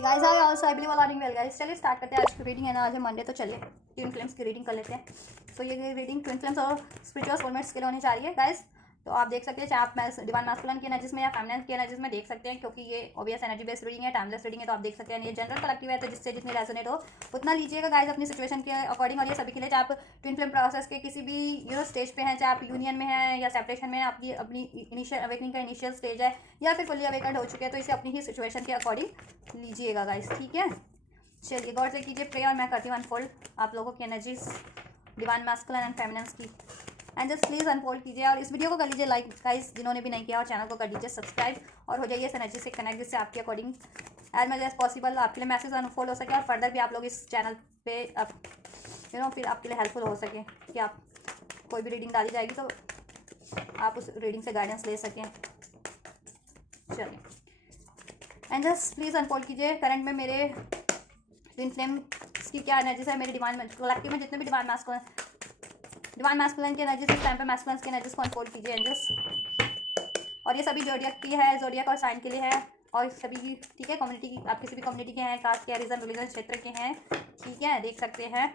Hey guys, I also I believe all are doing well guys. चलिए start करते हैं आज की रीडिंग। है ना, आज है मंडे, तो चलिए ट्विन फ्लेम्स की रीडिंग कर लेते हैं। सो ये रीडिंग ट्विन फ्लेम्स और स्पिरिचुअल सोलमेट्स के लिए होनी चाहिए गाइस। तो आप देख सकते हैं, चाहे आप डिवाइन मास्कुलिन की एनर्जीज में या फेमिनिन की एनर्जीज में देख सकते हैं, क्योंकि ये ऑब्वियस एनर्जी बेस्ड रीडिंग है, टाइमलेस रीडिंग है। तो आप देख सकते हैं ये जनरल कलेक्टिव है, तो जिससे जितनी रेजोनेट हो उतना लीजिएगा गाइस अपनी सिचुएशन के अकॉर्डिंग। और ये सभी के लिए, चाहे आप ट्विन फ्लेम प्रोसेस के किसी भी स्टेज पे हैं, चाहे आप यूनियन में हैं या सेपरेशन में, आपकी अपनी इनिशियल अवेकनिंग का इनिशियल स्टेज है या फिर फुल्ली अवेकन्ड हो चुके हैं, तो इसे अपनी ही सिचुएशन के अकॉर्डिंग लीजिएगा गाइस, ठीक है। चलिए गॉड से कीजिए प्रे और मैं करती हूँ अनफोल्ड आप लोगों की energies divine masculine and feminines की। एंड जस्ट प्लीज़ अनफोल्ड कीजिए और इस वीडियो को कर लीजिए लाइक गाइस, जिन्होंने भी नहीं किया, और चैनल को कर लीजिए सब्सक्राइब और हो जाइए इस एनर्जी से कनेक्ट, जिससे आपके according as much as possible आपके लिए मैसेज अनफोल्ड हो सके और फर्दर भी आप लोग इस चैनल पे फिर आपके लिए हेल्पफुल हो सके कि आप कोई भी रीडिंग डाली जाएगी तो आप उस रीडिंग से गाइडेंस ले सकें। चलिए एंड जस्ट प्लीज़ अनफोल्ड कीजिए करंट में मेरे ट्विन फ्लेम की क्या एनर्जीज है, मेरे डिवाइन कलेक्टिव में जितने भी डिवाइन मास्कुलिन की एनर्जीज इस टाइम पे मास्कुलिन की एनर्जीज को अनफोल्ड कीजिए एंजल्स। और ये सभी जोडियक की है, जोडियक और साइन के लिए है, और सभी की, ठीक है, कम्युनिटी की, आप किसी भी कम्युनिटी के हैं, कास्ट के, रीजन, रिलीजन, क्षेत्र के हैं, ठीक है, देख सकते हैं।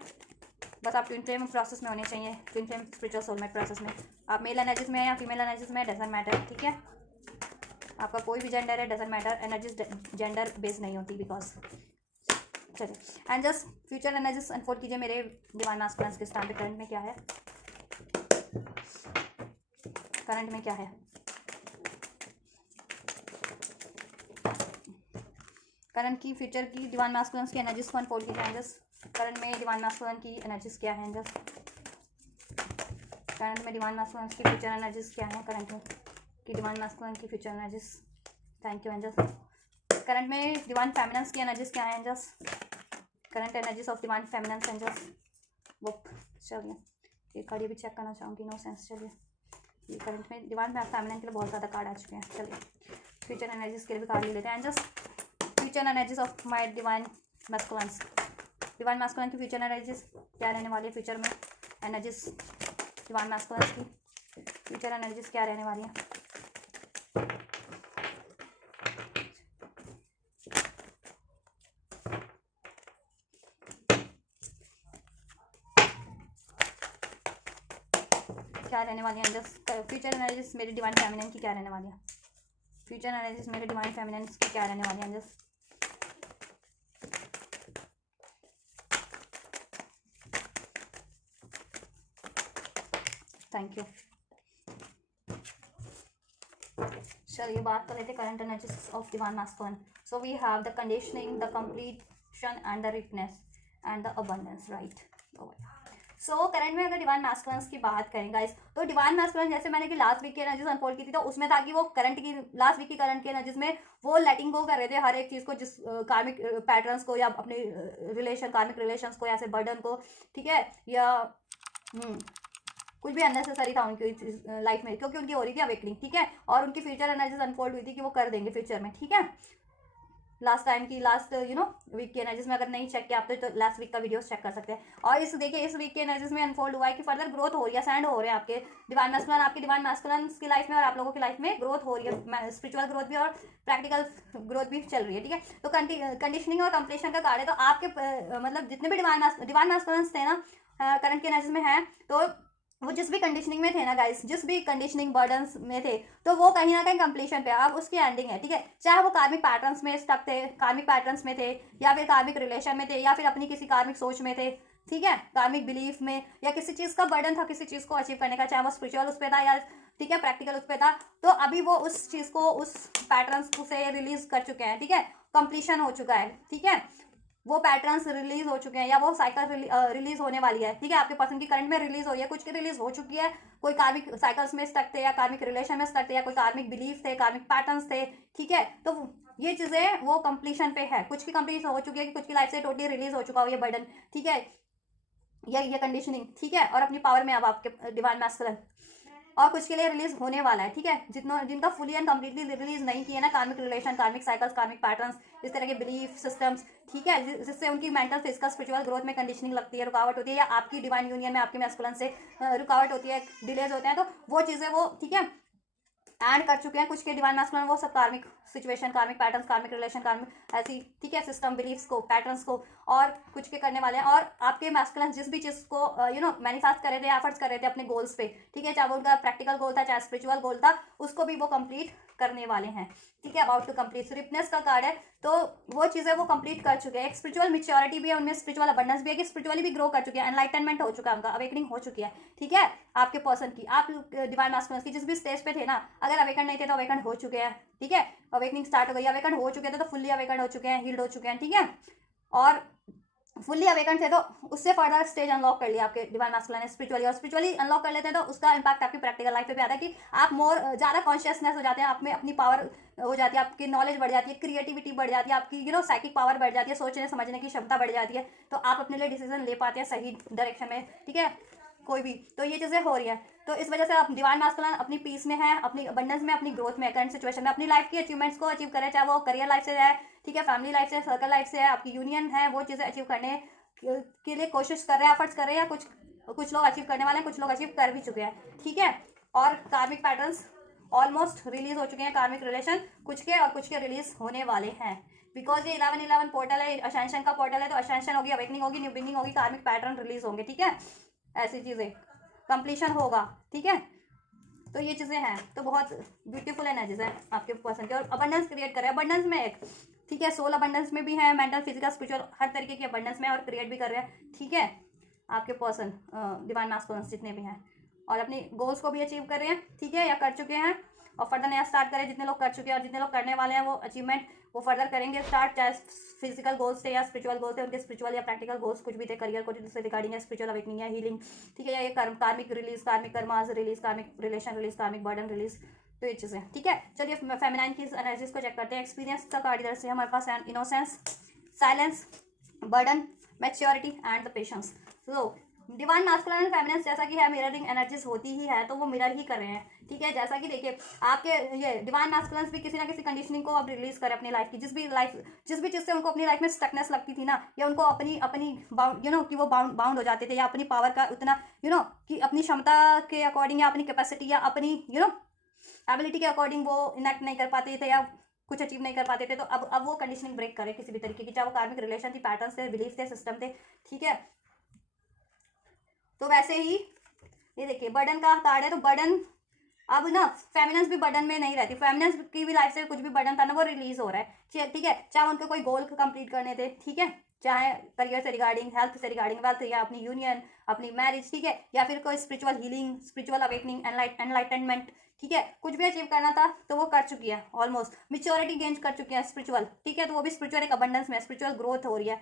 बस आप ट्विन फ्लेम प्रोसेस में होने चाहिए, twin flame spiritual soulmate process में। आप मेल एनर्जीज में या फीमेल एनर्जीज में, डजंट मैटर, ठीक है। आपका कोई भी जेंडर है, doesn't matter, energies gender based नहीं होती बिकॉज। चलिए and just future energies unfold कीजिए मेरे डिवाइन मास्कुलिन के टाइम पे करंट में क्या है, करंट में क्या है, करंट की फ्यूचर की डिवाइन मास्कुलिन की एनर्जीज को अनफोल्ड कीजिए एंड जस्ट करंट में डिवाइन मास्कुलिन की एनर्जीज क्या है, जस्ट करंट में डिवाइन मास्कुलिन की फ्यूचर एनर्जीज क्या है, करंट में की डिवाइन मास्कुलिन की future energies. Thank you angels. Current में डिवाइन फेमिनिन्स की एनर्जीज क्या है angels, current energies of divine feminines angels. वो चलिए ये कार्ड भी चेक करना चाहूँगी, नो सेंस। चलिए ये करंट में डिवाइन फेमिनिन के लिए बहुत ज़्यादा कार्ड आ चुके हैं। चलिए फ्यूचर एनर्जीज के लिए भी कार्ड ले लेते हैं angels. Future energies of my divine masculines, divine masculine की फ्यूचर एनर्जीज क्या रहने वाली है, फ्यूचर में एनर्जीज डिवाइन मास्कुलिन्स की फ्यूचर एनर्जीज क्या रहने वाली है। क्या रहने वाली है जस्ट फ्यूचर एनर्जीज मेरी डिवाइन फेमिनिन की क्या रहने वाली है, फ्यूचर एनर्जीज मेरे डिवाइन फेमिनिन की क्या रहने वाली है जस्ट। Thank you. चलिए बात कर लेते हैं current energies of divine masculine. So we have the conditioning, the completion and the richness and the abundance, right. सो करंट में अगर डिवाइन मास्कुलिन की बात करें गाइस, तो डिवाइन मास्कुलिन जैसे मैंने कि लास्ट वीक की एनर्जीज अनफोल्ड की थी, तो उसमें था कि वो करंट की लास्ट वीक की करंट की एनर्जीज में वो लेटिंग गो कर रहे थे हर एक चीज़ को, जिस कार्मिक पैटर्न्स को या अपने रिलेशन कार्मिक रिलेशंस को या फिर बर्डन को, ठीक है, या कुछ भी अननेसेसरी था उनकी लाइफ में, क्योंकि उनकी हो रही थी अवेकनिंग, ठीक है, और उनकी फ्यूचर एनर्जीज अनफोल्ड हुई थी कि वो कर देंगे फ्यूचर में, ठीक है। लास्ट टाइम की लास्ट वीक की एनर्जीज में अगर नहीं चेक किया आप तो लास्ट वीक का वीडियो चेक कर सकते हैं। और इस देखिए इस वीक के एनर्जीज में अनफोल्ड हुआ है कि फर्दर ग्रोथ हो रही है, सैंड हो रहे हैं आपके डिवाइन मास्कुलिन, आपकी डिवाइन मास्कुलिन की लाइफ में और आप लोगों की लाइफ में ग्रोथ हो रही है, स्पिरिचुअल ग्रोथ भी और प्रैक्टिकल ग्रोथ भी चल रही है, ठीक है। तो कंडीशनिंग और कंप्लीशन का कार्ड है, तो आपके मतलब जितने भी डिवाइन मास्कुलिन थे ना करंट के एनर्जीज में है, तो वो जिस भी कंडीशनिंग में थे ना गाइस, जिस भी कंडीशनिंग बर्डन्स में थे, तो वो कहीं ना कहीं कंप्लीशन पे, अब उसकी एंडिंग है, ठीक है। चाहे वो कार्मिक पैटर्न्स में स्टक थे, कार्मिक पैटर्न्स में थे, या फिर कार्मिक रिलेशन में थे, या फिर अपनी किसी कार्मिक सोच में थे, ठीक है, कार्मिक बिलीफ में, या किसी चीज़ का बर्डन था किसी चीज़ को अचीव करने का, चाहे वो स्पिरिचुअल उस पर था या, ठीक है, प्रैक्टिकल उस पर था, तो अभी वो उस चीज़ को, उस पैटर्न्स से रिलीज कर चुके हैं, ठीक है, कंप्लीशन हो चुका है, ठीक है, वो पैटर्न्स रिलीज हो चुके हैं या वो साइकिल रिलीज होने वाली है, ठीक है। आपके पर्सन की करंट में रिलीज हो रही है, कुछ की रिलीज हो चुकी है, कोई कार्मिक साइकिल्स में स्टक थे या कार्मिक रिलेशन में स्टक थे या कोई कार्मिक बिलीफ थे, कार्मिक पैटर्न्स थे, ठीक है। तो ये चीज़ें वो कंप्लीशन पे है, कुछ की कंप्लीट हो चुकी है कि कुछ की लाइफ से टोटली रिलीज हो चुका हो ये बर्डन, ठीक है, ये कंडीशनिंग, ठीक है, और अपनी पावर में अब आपके डिवाइन मास्कुलिन, और कुछ के लिए रिलीज होने वाला है, ठीक है, जिनका फुली एंड कंप्लीटली रिलीज नहीं किया ना कार्मिक रिलेशन, कार्मिक साइकिल्स, कार्मिक पैटर्न्स, इस तरह के बिलीफ सिस्टम्स, ठीक है, जिससे उनकी मेंटल फिजिकल स्पिरिचुअल ग्रोथ में कंडीशनिंग लगती है, रुकावट होती है, या आपकी डिवाइन यूनियन में आपके मैस्कुलिन से रुकावट होती है, डिलेज होते हैं, तो वो चीज़ें वो, ठीक है, एंड कर चुके हैं। कुछ के डिवाइन मैस्कुलिन वो सब कार्मिक सिचुएशन, कार्मिक पैटर्न्स, कार्मिक रिलेशन, कार्मिक ऐसी, ठीक है, सिस्टम, बिलीफ्स को, पैटर्न्स को, और कुछ के करने वाले हैं। और आपके मैस्कुलिन जिस भी चीज़ को मैनिफेस्ट कर रहे थे, एफर्ट्स कर रहे थे अपने गोल्स पे, ठीक है, चाहे वो उनका प्रैक्टिकल गोल था, चाहे स्पिरिचुअल गोल था, उसको भी वो कंप्लीट करने वाले हैं, ठीक है। अबाउट टू कंप्लीट रिपनेस का कार्ड है, तो वो चीज़ें वो कंप्लीट कर चुके हैं। एक स्पिरिचुअल मैच्योरिटी भी है उनमें, स्पिरिचुअल अबंडेंस भी है कि स्पिरिचुअली भी ग्रो कर चुके हैं, एनलाइटनमेंट हो चुका है उनका, अवेकनिंग हो चुकी है, ठीक है। आपके पर्सन की, आप डिवाइन मैस्कुलिन की जिस भी स्टेज पे थे ना, अगर अवेकन नहीं थे तो अवेकन हो चुके हैं, ठीक है। अवेकनिंग स्टार्ट हो गई, अवेकन हो चुके थे तो फुल्ली अवेकन हो चुके हैं, हील्ड हो चुके हैं, ठीक है। और फुल्ली अवेकन थे तो उससे फर्दर स्टेज अनलॉक कर लिया आपके डिवाइन मैस्कुलिन ने स्पिरिचुअली, और स्पिरिचुअली अनलॉक कर लेते हैं तो उसका इंपैक्ट आपकी प्रैक्टिकल लाइफ पे भी आता है कि आप मोर ज़्यादा कॉन्शियसनेस हो जाते हैं, आप में अपनी पावर हो जाती है, आपकी नॉलेज बढ़ जाती है, क्रिएटिविटी बढ़ जाती है, आपकी साइकिक पावर बढ़ जाती है, सोचने समझने की क्षमता बढ़ जाती है, तो आप अपने लिए डिसीजन ले पाते हैं सही डायरेक्शन में, ठीक है, कोई भी। तो ये चीज़ें हो रही हैं, तो इस वजह से आप डिवाइन मैस्कुलिन अपनी पीस में है, अपनी अबंडेंस में, अपनी ग्रोथ में, करंट सिचुएशन में, अपनी लाइफ की अचीवमेंट्स को अचीव करें, चाहे वो करियर लाइफ से है, ठीक है, फैमिली लाइफ से, सर्कल लाइफ से है, आपकी यूनियन है, वो चीज़ें अचीव करने के लिए कोशिश कर रहे हैं, एफर्ट्स कर रहे हैं, या कुछ लोग अचीव करने वाले हैं, कुछ लोग अचीव कर भी चुके हैं, ठीक है। और कार्मिक पैटर्न्स ऑलमोस्ट रिलीज हो चुके हैं, कार्मिक रिलेशन कुछ के, और कुछ के रिलीज होने वाले हैं, बिकॉज ये 11-11 पोर्टल है, असेंशन का पोर्टल है, तो असेंशन होगी, अवेकनिंग होगी, न्यू बिगिनिंग होगी, कार्मिक पैटर्न रिलीज होंगे, ठीक है, ऐसी चीज़ें, कंप्लीशन होगा, ठीक है। तो ये चीज़ें हैं, तो बहुत ब्यूटीफुल एनर्जीज है आपके पर्सन के, और अबंडेंस क्रिएट कर रहे हैं, अबंडेंस में एक, ठीक है, सोल अबंडेंस में भी है, मेंटल, फिजिकल, स्पिरिचुअल, हर तरीके की अबंडेंस में, और क्रिएट भी कर रहे हैं, ठीक है, आपके पर्सन डिवाइन मैस्कुलिन जितने भी हैं, और अपनी गोल्स को भी अचीव कर रहे हैं, ठीक है, या कर चुके हैं, और फर्दर नया स्टार्ट करें, जितने लोग कर चुके हैं और जितने लोग करने वाले हैं वो अचीवमेंट वो फर्दर करेंगे स्टार्ट, चाहे फिजिकल गोल्स थे या स्पिरिचुअल गोल्स थे, उनके स्पिरिचुअल या प्रैक्टिकल गोल्स कुछ भी थे, करियर को से रिगार्डिंग है, स्पिरिचुअल अवेकनिंग या हीलिंग, ठीक है, या ये कार्मिक रिलीज, कार्मिक कर्मास रिलीज, कार्मिक रिलेशन रिलीज, कार्मिक बर्डन रिलीज, तो ये चीज़ें, ठीक है। चलिए फेमिनाइन की एनर्जीज को चेक करते हैं। एक्सपीरियंस का कार्ड इधर से हमारे पास है, innocence, silence, burden, maturity and the patience. तो डिवाइन मैस्कुलिन एंड फेमिनिन जैसा कि है मिररिंग एनर्जीज होती ही है, तो वो मिरर ही कर रहे हैं, ठीक है। जैसा कि देखिए आपके ये डिवाइन मैस्कुलिन भी किसी ना किसी कंडीशनिंग को अब रिलीज करें अपनी लाइफ की, जिस भी चीज़ से उनको अपनी लाइफ में स्टकनेस लगती थी ना, या उनको अपनी अपनी बाउंड कि वो बाउंड हो जाते थे, या अपनी पावर का उतना कि अपनी क्षमता के अकॉर्डिंग, या अपनी कैपेसिटी, या अपनी एबिलिटी के अकॉर्डिंग वो इनेक्ट नहीं कर पाते थे, या कुछ अचीव नहीं कर पाते थे, तो अब वो कंडीशनिंग ब्रेक करे किसी भी तरीके की, चाहे वो कार्मिक रिलेशन थी, पैटर्न्स थे, बिलीफ थे, सिस्टम थे, ठीक है। तो वैसे ही ये देखिए बर्डन का कार्ड है, तो बर्डन अब ना फेमिनिन्स भी बर्डन में नहीं रहती, फेमिनिन्स की भी लाइफ से कुछ भी बर्डन था ना वो रिलीज हो रहा है, ठीक है, चाहे उनको कोई गोल कंप्लीट करने थे, ठीक है, चाहे करियर से रिगार्डिंग, हेल्थ से रिगार्डिंग, वेल्थ, या अपनी यूनियन, अपनी मैरिज, ठीक है, या फिर कोई spiritual healing, spiritual awakening, enlightenment, ठीक है, कुछ भी अचीव करना था तो वो कर चुकी है, ऑलमोस्ट मेच्योरिटी गेन कर चुकी है स्पिरिचुअल, ठीक है, तो वो भी स्पिरिचुअल एक अबंडेंस में, स्पिरिचुअल ग्रोथ हो रही है,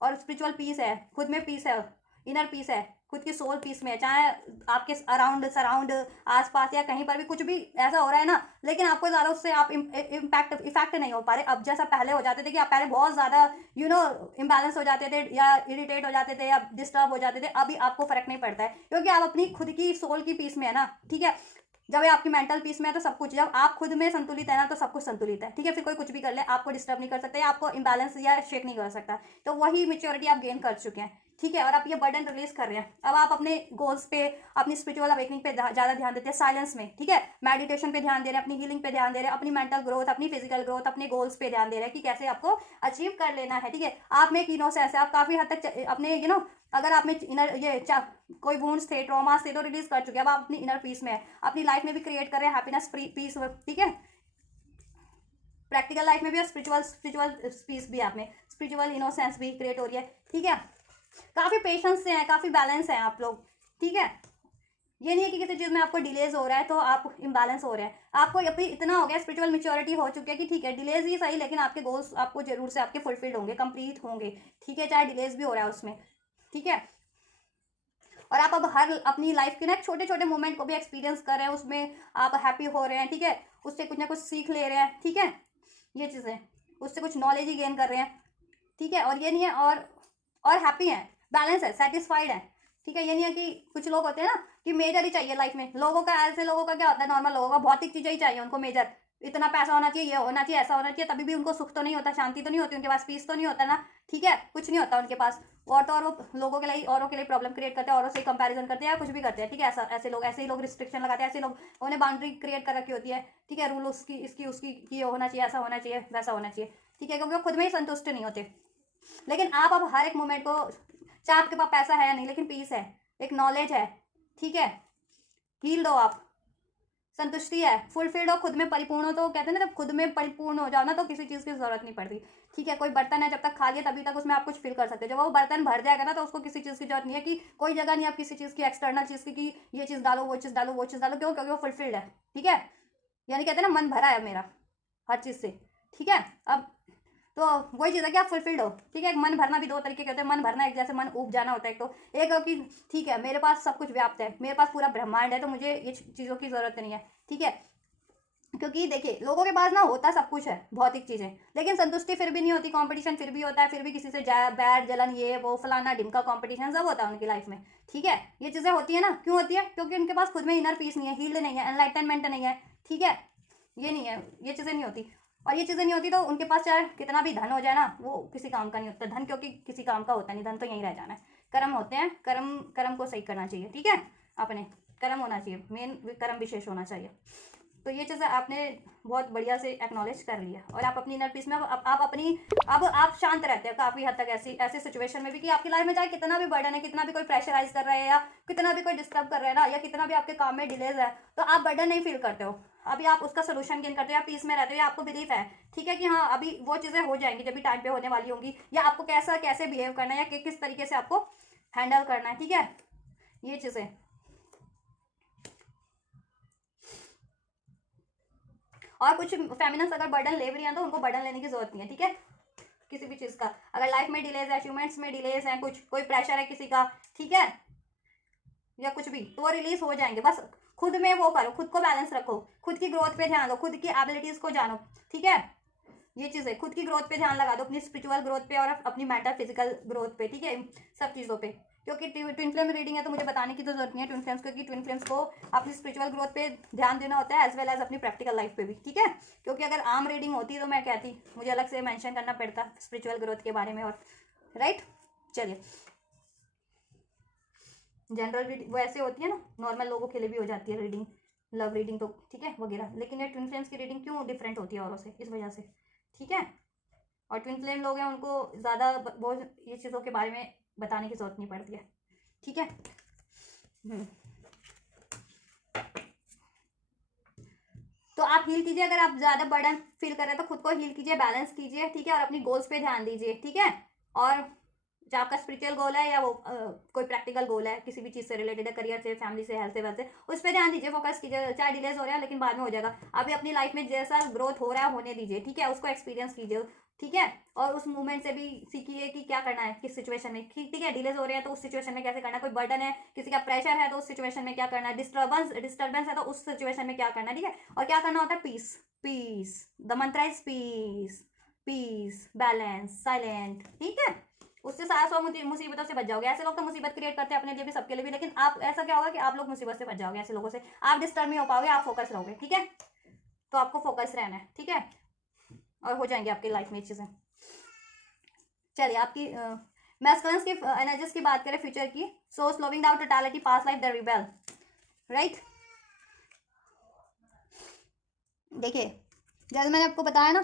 और स्पिरिचुअल पीस है, खुद में पीस है, इनर पीस है, खुद की सोल पीस में है, चाहे आपके अराउंड सराउंड आसपास या कहीं पर भी कुछ भी ऐसा हो रहा है ना, लेकिन आपको ज़्यादा उससे आप इफेक्ट नहीं हो पा रहे। अब जैसा पहले हो जाते थे कि आप पहले बहुत ज़्यादा इम्बैलेंस हो जाते थे, या इरिटेट हो जाते थे, या डिस्टर्ब हो जाते थे, अभी आपको फर्क नहीं पड़ता है, क्योंकि आप अपनी खुद की सोल की पीस में है ना, ठीक है। जब ये आपकी मेंटल पीस में है तो सब कुछ, जब आप खुद में संतुलित है ना तो सब कुछ संतुलित है, ठीक है, फिर कोई कुछ भी कर ले आपको डिस्टर्ब नहीं कर सकता, या आपको इम्बैलेंस या शेक नहीं कर सकता, तो वही मेच्योरिटी आप गेन कर चुके हैं, ठीक है। और आप ये बर्डन रिलीज कर रहे हैं, अब आप अपने गोल्स पे, अपनी स्पिरिचुअल अवेकनिंग पे ज़्यादा ध्यान देते हैं, साइलेंस में, ठीक है, मेडिटेशन पे ध्यान दे रहे हैं, अपनी हीलिंग पे ध्यान दे रहे हैं, अपनी मेंटल ग्रोथ, अपनी फिजिकल ग्रोथ, अपने गोल्स पे ध्यान दे रहे हैं कि कैसे आपको अचीव कर लेना है, ठीक है। आप में एक इनोसेंस है, आप काफ़ी हद तक अपने अगर आप में इनर कोई वुंड्स थे, ट्रॉमास थे, तो रिलीज कर चुके हैं, अब आप अपनी इनर पीस में है, अपनी लाइफ में भी क्रिएट कर रहे हैं हैप्पीनेस, पीस, ठीक है, प्रैक्टिकल लाइफ में भी, और स्पिरिचुअल पीस भी, आप में स्पिरिचुअल इनोसेंस भी क्रिएट हो रही है, ठीक है। काफ़ी पेशेंस से हैं, काफ़ी बैलेंस हैं आप लोग, ठीक है। ये नहीं है कि किसी चीज़ में आपको डिलेज हो रहा है तो आप इम्बैलेंस हो रहे हैं, आपको अभी इतना हो गया, स्पिरिचुअल मेच्योरिटी हो चुकी है कि ठीक है डिलेज ही सही, लेकिन आपके गोल्स आपको जरूर से आपके फुलफिल्ड होंगे, कंप्लीट होंगे, ठीक है, चाहे डिलेज भी हो रहा है उसमें, ठीक है। और आप अब हर अपनी लाइफ के ना छोटे छोटे मोमेंट को भी एक्सपीरियंस कर रहे हैं, उसमें आप हैप्पी हो रहे हैं, ठीक है, उससे कुछ ना कुछ सीख ले रहे हैं, ठीक है, ये चीज़ें, उससे कुछ नॉलेज ही गेन कर रहे हैं, ठीक है। और ये नहीं है, और हैप्पी हैं, बैलेंस है, सेटिस्फाइड है, ठीक है। ये नहीं है कि कुछ लोग होते हैं ना कि मेजर ही चाहिए लाइफ में, लोगों का ऐसे लोगों का क्या होता है, नॉर्मल लोगों का भौतिक चीज़ें ही चाहिए उनको मेजर, इतना पैसा होना चाहिए, ये होना चाहिए, ऐसा होना चाहिए, तभी भी उनको सुख तो नहीं होता, शांति तो नहीं होती, उनके पास पीस तो नहीं होता ना, ठीक है, कुछ नहीं होता उनके पास। और तो और वो लोगों के लिए, औरों के लिए प्रॉब्लम क्रिएट करते हैं, औरों से कंपैरिजन करते हैं या कुछ भी करते हैं, ठीक है। ऐसे ही लोग रिस्ट्रिक्शन लगाते हैं, ऐसे लोग, उन्हें बाउंड्री क्रिएट कर रखी होती है, ठीक है, रूल उसकी इसकी उसकी ये होना चाहिए, ऐसा होना चाहिए, वैसा होना चाहिए, ठीक है, क्योंकि वो खुद में ही संतुष्ट नहीं होते। लेकिन आप अब हर एक मोमेंट को, चाहे आपके पास पैसा है या नहीं, लेकिन पीस है, एक नॉलेज है, ठीक है, हील दो आप, संतुष्टि है, फुलफिल्ड हो, खुद में परिपूर्ण हो, तो कहते हैं ना जब खुद में परिपूर्ण हो जाओ ना तो किसी चीज़ की जरूरत नहीं पड़ती, ठीक है। कोई बर्तन है, जब तक खा लिया तभी तक उसमें आप कुछ फील कर सकते हो, जब वो बर्तन भर जाएगा ना तो उसको किसी चीज़ की जरूरत नहीं है, कि कोई जगह नहीं आप किसी चीज़ की, एक्सटर्नल चीज़ की, कि ये चीज़ डालो, वो चीज़ डालो, वो चीज़ डालो, क्यों? क्योंकि वो फुलफिल्ड है, ठीक है। यानी कहते हैं ना मन भरा है मेरा हर चीज़ से, ठीक है। अब तो वही चीज़ है कि आप फुलफिल्ड हो, ठीक है। एक मन भरना भी दो तरीके के होते हैं, मन भरना एक जैसे मन ऊब जाना होता है, एक तो एक हो कि ठीक है मेरे पास सब कुछ व्याप्त है, मेरे पास पूरा ब्रह्मांड है, तो मुझे ये चीज़ों की ज़रूरत नहीं है, ठीक है। क्योंकि देखिए लोगों के पास ना होता सब कुछ है, भौतिक चीज़ें, लेकिन संतुष्टि फिर भी नहीं होती, कंपटीशन फिर भी होता है, फिर भी किसी से बैड जलन, ये वो फलाना ढिमका कंपटीशन सब होता है उनकी लाइफ में, ठीक है। ये चीज़ें होती है ना, क्यों होती है? क्योंकि उनके पास खुद में इनर पीस नहीं है, हील्ड नहीं है, एनलाइटनमेंट नहीं है, ठीक है। ये नहीं है, ये चीज़ें नहीं होती, और ये चीज़ें नहीं होती तो उनके पास चाहे कितना भी धन हो जाए ना, वो किसी काम का नहीं होता धन, क्योंकि किसी काम का होता नहीं धन, तो यहीं रह जाना है। कर्म होते हैं, कर्म कर्म को सही करना चाहिए, ठीक है। अपने कर्म होना चाहिए, मेन कर्म विशेष होना चाहिए। तो ये चीज़ें आपने बहुत बढ़िया से एक्नॉलेज कर लिया, और आप अपनी इनर पीस में आप अपनी, अब आप शांत रहते हैं काफ़ी हद तक ऐसी सिचुएशन में भी, कि आपकी लाइफ में चाहे कितना भी बर्डन है, कितना भी कोई प्रेशराइज कर रहा है, या कितना भी कोई डिस्टर्ब कर रहा है ना, या कितना भी आपके काम में डिलेज है, तो आप बर्डन नहीं फील करते हो। अभी आप उसका सोल्यूशन गेन करते हो, या पीस में रहते हो, या आपको बिलीफ है, ठीक है, कि हाँ अभी वो चीज़ें हो जाएंगी जब भी टाइम पे होने वाली होंगी, या आपको कैसे बिहेव करना है, या किस तरीके से आपको हैंडल करना है, ठीक है, ये चीज़ें। और कुछ फेमिनिस्ट अगर बर्डन ले भी रही हैं तो उनको बर्डन लेने की जरूरत नहीं है, ठीक है, किसी भी चीज़ का। अगर लाइफ में डिलेज है, अचीवमेंट्स में डिलेज है, कुछ कोई प्रेशर है किसी का, ठीक है, या कुछ भी, तो वो रिलीज हो जाएंगे। बस खुद में वो करो, खुद को बैलेंस रखो, खुद की ग्रोथ पे ध्यान दो, खुद की एबिलिटीज को जानो, ठीक है। ये चीज़ है, खुद की ग्रोथ पे ध्यान लगा दो, अपनी स्पिरिचुअल ग्रोथ पे और अपनी मेंटल फिजिकल ग्रोथ पे, ठीक है, सब चीज़ों पे। क्योंकि ट्विन फ्लेम रीडिंग है तो मुझे बताने की तो जरूरत नहीं है ट्विन फ्लेम्स, क्योंकि ट्विन फ्लेम्स को अपनी स्पिरिचुअल ग्रोथ पे ध्यान देना होता है, एज वेल एज अपनी प्रैक्टिकल लाइफ पे भी, ठीक है। क्योंकि अगर आम रीडिंग होती तो मैं कहती, मुझे अलग से मेंशन करना पड़ता स्पिरिचुअल ग्रोथ के बारे में, और राइट। चलिए, जनरल रीडिंग वो ऐसे होती है ना, नॉर्मल लोगों के लिए भी हो जाती है रीडिंग, लव रीडिंग तो ठीक है वगैरह, लेकिन ये ट्विन फ्लेम्स की रीडिंग क्यों डिफरेंट होती है औरों से, इस वजह से, ठीक है। और ट्विन फ्लेम लोग हैं उनको ज़्यादा वो ये चीज़ों के बारे में बताने की ज़रूरत नहीं पड़ती है, ठीक है। तो आप हील कीजिए, अगर आप ज़्यादा बर्डन फील कर रहे हैं तो खुद को हील कीजिए, बैलेंस कीजिए, ठीक है, और अपनी गोल्स पे ध्यान दीजिए, ठीक है। और चाहे आपका स्पिरिचुअल गोल है या वो कोई प्रैक्टिकल गोल है, किसी भी चीज़ से रिलेटेड है, करियर से, फैमिली से, हेल्थ से, वेल्थ से, उस पर ध्यान दीजिए, फोकस कीजिए। चाहे डिलेज हो रहा है लेकिन बाद में हो जाएगा, अभी अपनी लाइफ में जैसा ग्रोथ हो रहा है होने दीजिए, ठीक है, उसको एक्सपीरियंस कीजिए, ठीक है। और उस मूवमेंट से भी सीखिए कि क्या करना है किस सिचुएशन में, ठीक है। डिलेज हो रहे हैं तो उस सिचुएशन में कैसे करना है, कोई बर्डन है, किसी का प्रेशर है तो उस सिचुएशन में क्या करना है, डिस्टर्बेंस है तो उस सिचुएशन में क्या करना है, ठीक है। और क्या करना होता है, peace, peace, the mantra is peace, peace, balance, silent, ठीक है। उससे सारा सौ मुसीबतों से बच जाओगे। ऐसे लोग तो मुसीबत क्रिएट करते हैं अपने लिए भी, सबके लिए भी, लेकिन आप ऐसा क्या होगा कि आप लोग मुसीबत से बच जाओगे, ऐसे लोगों से आप डिस्टर्ब नहीं हो पाओगे, आप फोकस रहोगे, ठीक है। तो आपको फोकस रहना है, ठीक है, और हो जाएंगे आपकी लाइफ में ये चीज़ें। चलिए, आपकी मैस्कुलिन्स की एनर्जीज की बात करें फ्यूचर की, so slowing down totality, past life, the rebel, right. देखिए जैसे मैंने आपको बताया ना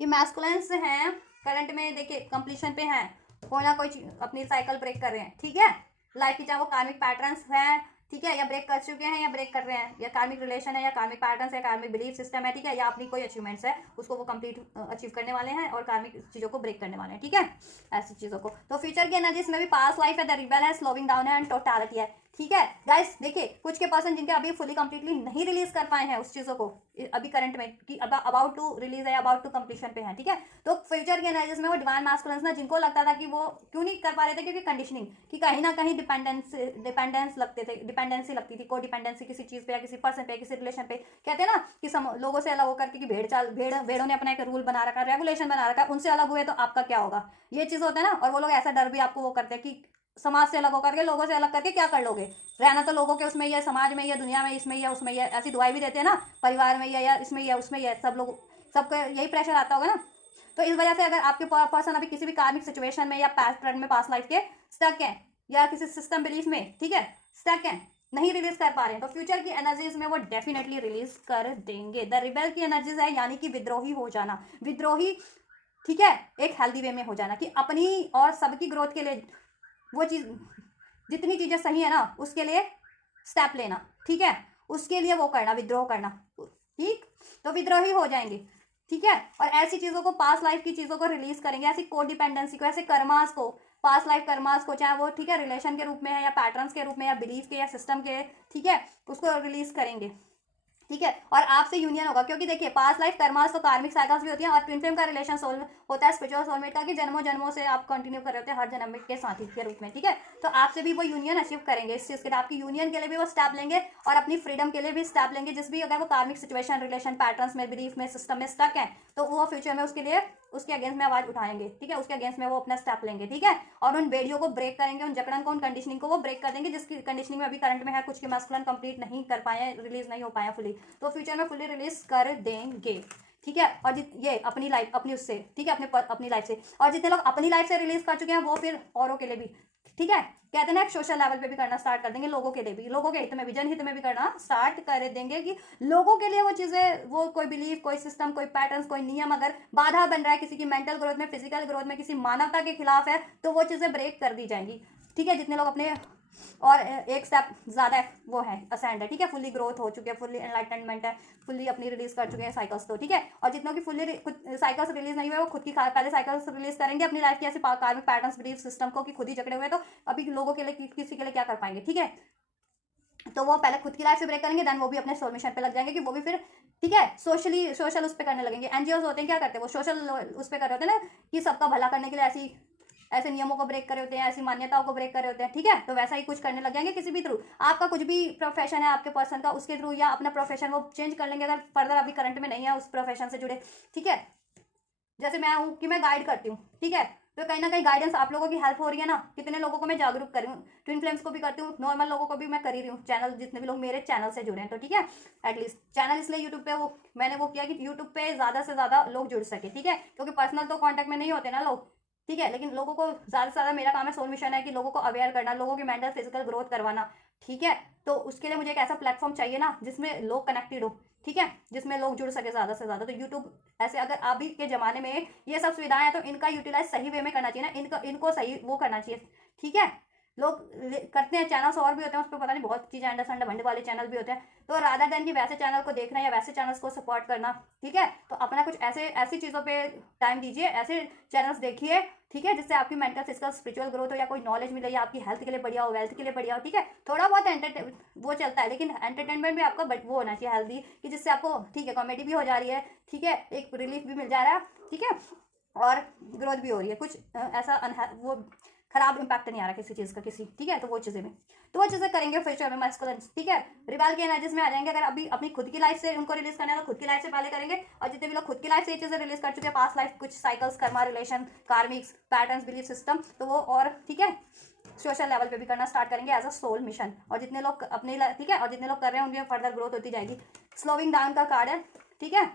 कि मैस्कुलिन्स हैं करंट में, देखिए कंप्लीशन पे हैं, कोई ना कोई अपनी साइकिल ब्रेक कर रहे हैं, ठीक है, लाइफ की, चाहे वो कार्मिक पैटर्न्स हैं, ठीक है, या ब्रेक कर चुके हैं या ब्रेक कर रहे हैं, या कार्मिक रिलेशन है, या कार्मिक पैटर्न्स है, कार्मिक बिलीफ सिस्टम है, ठीक है, या अपनी कोई अचीवमेंट्स है उसको वो कंप्लीट अचीव करने वाले हैं, और कार्मिक चीज़ों को ब्रेक करने वाले हैं, ठीक है, ऐसी चीज़ों को। तो फ्यूचर की एनर्जीज में भी पास्ट लाइफ है, द रिबेल है, स्लोविंग डाउन है, एंड टोटलिटी है, ठीक है। गाइस देखिए कुछ के पर्सन जिनके अभी फुली कंप्लीटली नहीं रिलीज कर पाए हैं उस चीज़ों को अभी करंट में, कि अबाउट टू रिलीज है, अबाउट टू कंप्लीशन पे है, ठीक है। तो फ्यूचर के एनर्जीज में वो डिवाइन मास्कुलिन्स ना, जिनको लगता था कि वो क्यों नहीं कर पा रहे थे, क्योंकि कंडीशनिंग कि कहीं ना कहीं डिपेंडेंस लगते थे, डिपेंडेंसी लगती थी, को डिपेंडेंसी किसी चीज़ पे या किसी पर्सन पे, किसी रिलेशन पे। कहते हैं ना कि लोगों से अलग होकर के, भेड़ों ने अपना एक रूल बना रखा है, रेगुलेशन बना रखा है, उनसे अलग हुए तो आपका क्या होगा, ये चीज़ होता है ना। और वो लोग ऐसा डर भी आपको वो करते हैं कि समाज से अलग होकर के, लोगों से अलग करके क्या कर लोगे? रहना तो लोगों के उसमें ही है, समाज में ही है, दुनिया में इसमें ही है, उसमें ही है, ऐसी दुआई भी देते हैं ना, परिवार में ही है या इसमें ही है उसमें ही है, सब लोग, सबको यही प्रेशर आता होगा ना। तो इस वजह से अगर आपके पर्सन अभी किसी भी कार्मिक सिचुएशन में या पास्ट में पास्ट लाइफ के स्टक हैं या किसी सिस्टम बिलीफ में, ठीक है, स्टक हैं, नहीं रिलीज कर पा रहे हैं, तो फ्यूचर की एनर्जीज में वो डेफिनेटली रिलीज कर देंगे। द रिबेल की एनर्जीज है, यानी कि विद्रोही हो जाना, विद्रोही, ठीक है, एक हेल्दी वे में हो जाना, कि अपनी और सबकी ग्रोथ के लिए वो चीज, जितनी चीजें सही है ना उसके लिए स्टेप लेना, ठीक है, उसके लिए वो करना, विद्रोह करना, ठीक, तो विद्रोही हो जाएंगे, ठीक है। और ऐसी चीजों को, पास्ट लाइफ की चीजों को रिलीज करेंगे, ऐसी कोडिपेंडेंसी को, ऐसे कर्मास को, पास्ट लाइफ कर्मास को, चाहे वो, ठीक है, रिलेशन के रूप में है या पैटर्न्स के रूप में या बिलीफ के या सिस्टम के, ठीक है, उसको रिलीज करेंगे, ठीक है। और आपसे यूनियन होगा, क्योंकि देखिए पास्ट लाइफ कर्मास तो कार्मिक साइकिल्स भी होती हैं, और ट्विन फ्लेम का रिलेशन सोल होता है स्पिरिचुअल सोलमेट का, कि जन्मों जन्मों से आप कंटिन्यू कर रहे होते हैं हर जन्म के साथी के रूप में, ठीक है। तो आपसे भी वो यूनियन अचीव करेंगे, इस चीज़ के लिए आपकी यूनियन के लिए भी वो स्टेप लेंगे और अपनी फ्रीडम के लिए भी स्टेप लेंगे। जिस भी अगर वो कार्मिक सिचुएशन, रिलेशन, पैटर्न्स में, बिलीफ में, सिस्टम में स्टक है, तो वो फ्यूचर में उसके लिए, उसके अगेंस्ट में आवाज उठाएंगे, ठीक है, उसके अगेंस्ट में वो अपना स्टेप लेंगे, ठीक है। और उन बेड़ियों को ब्रेक करेंगे, उन जकड़न को, उन कंडीशनिंग को वो ब्रेक कर देंगे, जिसकी कंडीशनिंग में अभी करंट में है, कुछ के मास्कुलिन कंप्लीट नहीं कर पाए, रिलीज नहीं हो पाया फुली, तो फ्यूचर में फुली रिलीज कर देंगे, ठीक है। और ये अपनी लाइफ, अपनी उससे, ठीक है, अपनी लाइफ से, और जितने लोग अपनी लाइफ से रिलीज कर चुके हैं वो फिर औरों के लिए भी, ठीक है, कहते हैं ना, एक सोशल लेवल पे भी करना स्टार्ट कर देंगे, लोगों के लिए भी, लोगों के हित में, विजन हित में भी करना स्टार्ट कर देंगे, कि लोगों के लिए वो चीजें, वो कोई बिलीफ, कोई सिस्टम, कोई पैटर्न, कोई नियम अगर बाधा बन रहा है किसी की मेंटल ग्रोथ में, फिजिकल ग्रोथ में, किसी मानवता के खिलाफ है, तो वो चीजें ब्रेक कर दी जाएंगी, ठीक है। जितने लोग अपने और एक स्टेप ज़्यादा वो है, असेंड है, ठीक है, फुल्ली ग्रोथ हो चुके हैं, फुल्ली एनलाइटनमेंट है, फुल्ली अपनी रिलीज कर चुके हैं साइकिल्स, तो ठीक है। और जितनों की फुल्ली साइकिल्स रिलीज नहीं हुए, वो खुद की पहले साइकिल्स रिलीज करेंगे अपनी लाइफ की, ऐसे कार्मिक पैटर्न्स, बिलीफ सिस्टम को, कि खुद ही जकड़े हुए, तो अभी लोगों के लिए, किसी के लिए क्या कर पाएंगे, ठीक है। तो वो पहले खुद की लाइफ से ब्रेक करेंगे, देन वो भी अपने सोल मिशन पे लग जाएंगे, कि वो भी फिर, ठीक है, सोशल उस पर करने लगेंगे। एनजीओज होते हैं, क्या करते हैं वो, सोशल उस पर कर रहे होते हैं ना, कि सबका भला करने के लिए ऐसे नियमों को ब्रेक करे होते हैं, ऐसी मान्यताओं को ब्रेक करे होते हैं, ठीक है। तो वैसा ही कुछ करने लग जाएंगे किसी भी थ्रू, आपका कुछ भी प्रोफेशन है आपके पर्सन का, उसके थ्रू, या अपना प्रोफेशन वो चेंज कर लेंगे अगर फर्दर अभी करंट में नहीं है उस प्रोफेशन से जुड़े, ठीक है। जैसे मैं हूँ कि मैं गाइड करती हूँ, ठीक है, तो कहीं ना कहीं गाइडेंस आप लोगों की हेल्प हो रही है ना, कितने लोगों को मैं जागरूक कर रही हूँ, ट्विन फ्लेम्स को भी करती हूँ, नॉर्मल लोगों को भी मैं कर ही रही हूँ, चैनल, जितने भी लोग मेरे चैनल से जुड़े हैं, तो ठीक है। एटलीस्ट चैनल इसलिए यूट्यूब पे वो मैंने वो किया कि यूट्यूब पे ज़्यादा से ज़्यादा लोग जुड़ सके, ठीक है, क्योंकि पर्सनल तो कॉन्टैक्ट में नहीं होते ना लोग, ठीक है, लेकिन लोगों को ज़्यादा से ज़्यादा, मेरा काम है, सोल मिशन है कि लोगों को अवेयर करना, लोगों की मेंटल फिजिकल ग्रोथ करवाना, ठीक है। तो उसके लिए मुझे एक ऐसा प्लेटफॉर्म चाहिए ना जिसमें लोग कनेक्टेड हो, ठीक है, जिसमें लोग जुड़ सके ज़्यादा से ज़्यादा। तो यूट्यूब ऐसे, अगर अभी के ज़माने में ये सब सुविधाएं हैं, तो इनका यूटिलाइज सही वे में करना चाहिए ना, इनको सही वो करना चाहिए, ठीक है। लोग करते हैं, चैनल्स और भी होते हैं उस पर, पता नहीं बहुत चीज़ें अंडर संड भंड वाले चैनल भी होते हैं, तो रादर देन कि वैसे चैनल को देखना या वैसे चैनल्स को सपोर्ट करना, ठीक है, तो अपना कुछ ऐसी चीज़ों पे टाइम दीजिए, ऐसे चैनल्स देखिए, ठीक है, जिससे आपकी मेंटल फिजिकल स्पिरिचुअल ग्रोथ हो, या कोई नॉलेज मिले, या आपकी हेल्थ के लिए बढ़िया हो, वेल्थ के लिए बढ़िया हो, ठीक है। थोड़ा बहुत वो चलता है, लेकिन एंटरटेनमेंट भी आपका वो होना चाहिए हेल्दी, कि जिससे आपको, ठीक है, कॉमेडी भी हो जा रही है, ठीक है, एक रिलीफ भी मिल जा रहा है, ठीक है, और ग्रोथ भी हो रही है, कुछ ऐसा वो खराब इंपैक्ट नहीं आ रहा किसी चीज़ का, किसी, ठीक है। तो वो चीज़ें करेंगे फ्यूचर में मास्कुलिन, ठीक है, रिवाल की एनर्जीज में आ जाएंगे। अगर अभी अपनी खुद की लाइफ से उनको रिलीज करना है तो खुद की लाइफ से पहले करेंगे, और जितने भी लोग खुद की लाइफ से ये चीज़ें रिलीज कर चुके हैं, पास्ट लाइफ, कुछ cycles, Karma, relation, karmics, patterns, belief system, तो वो, और ठीक है, सोशल लेवल पे भी करना स्टार्ट करेंगे एज अ सोल मिशन। और जितने लोग अपने, ठीक है, और जितने लोग कर रहे हैं उनकी फर्दर ग्रोथ होती जाएगी। स्लोइंग डाउन का कार्ड है, ठीक है,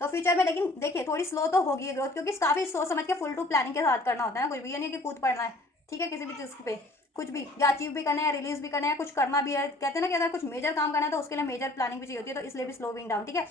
तो फ्यूचर में, लेकिन देखिए थोड़ी स्लो तो होगी ये ग्रोथ, क्योंकि काफ़ी सोच समझ के फुल टू प्लानिंग के साथ करना होता है ना, कुछ भी ये नहीं कि कूद पड़ना है, ठीक है, किसी भी चीज़ पे कुछ भी, या अचीव भी करना है, रिलीज भी करना है, कुछ करना भी है, कहते हैं ना कि अगर कुछ मेजर काम करना है तो उसके लिए मेजर प्लानिंग भी चाहिए होती है, तो इसलिए भी स्लोइंग डाउन, ठीक है,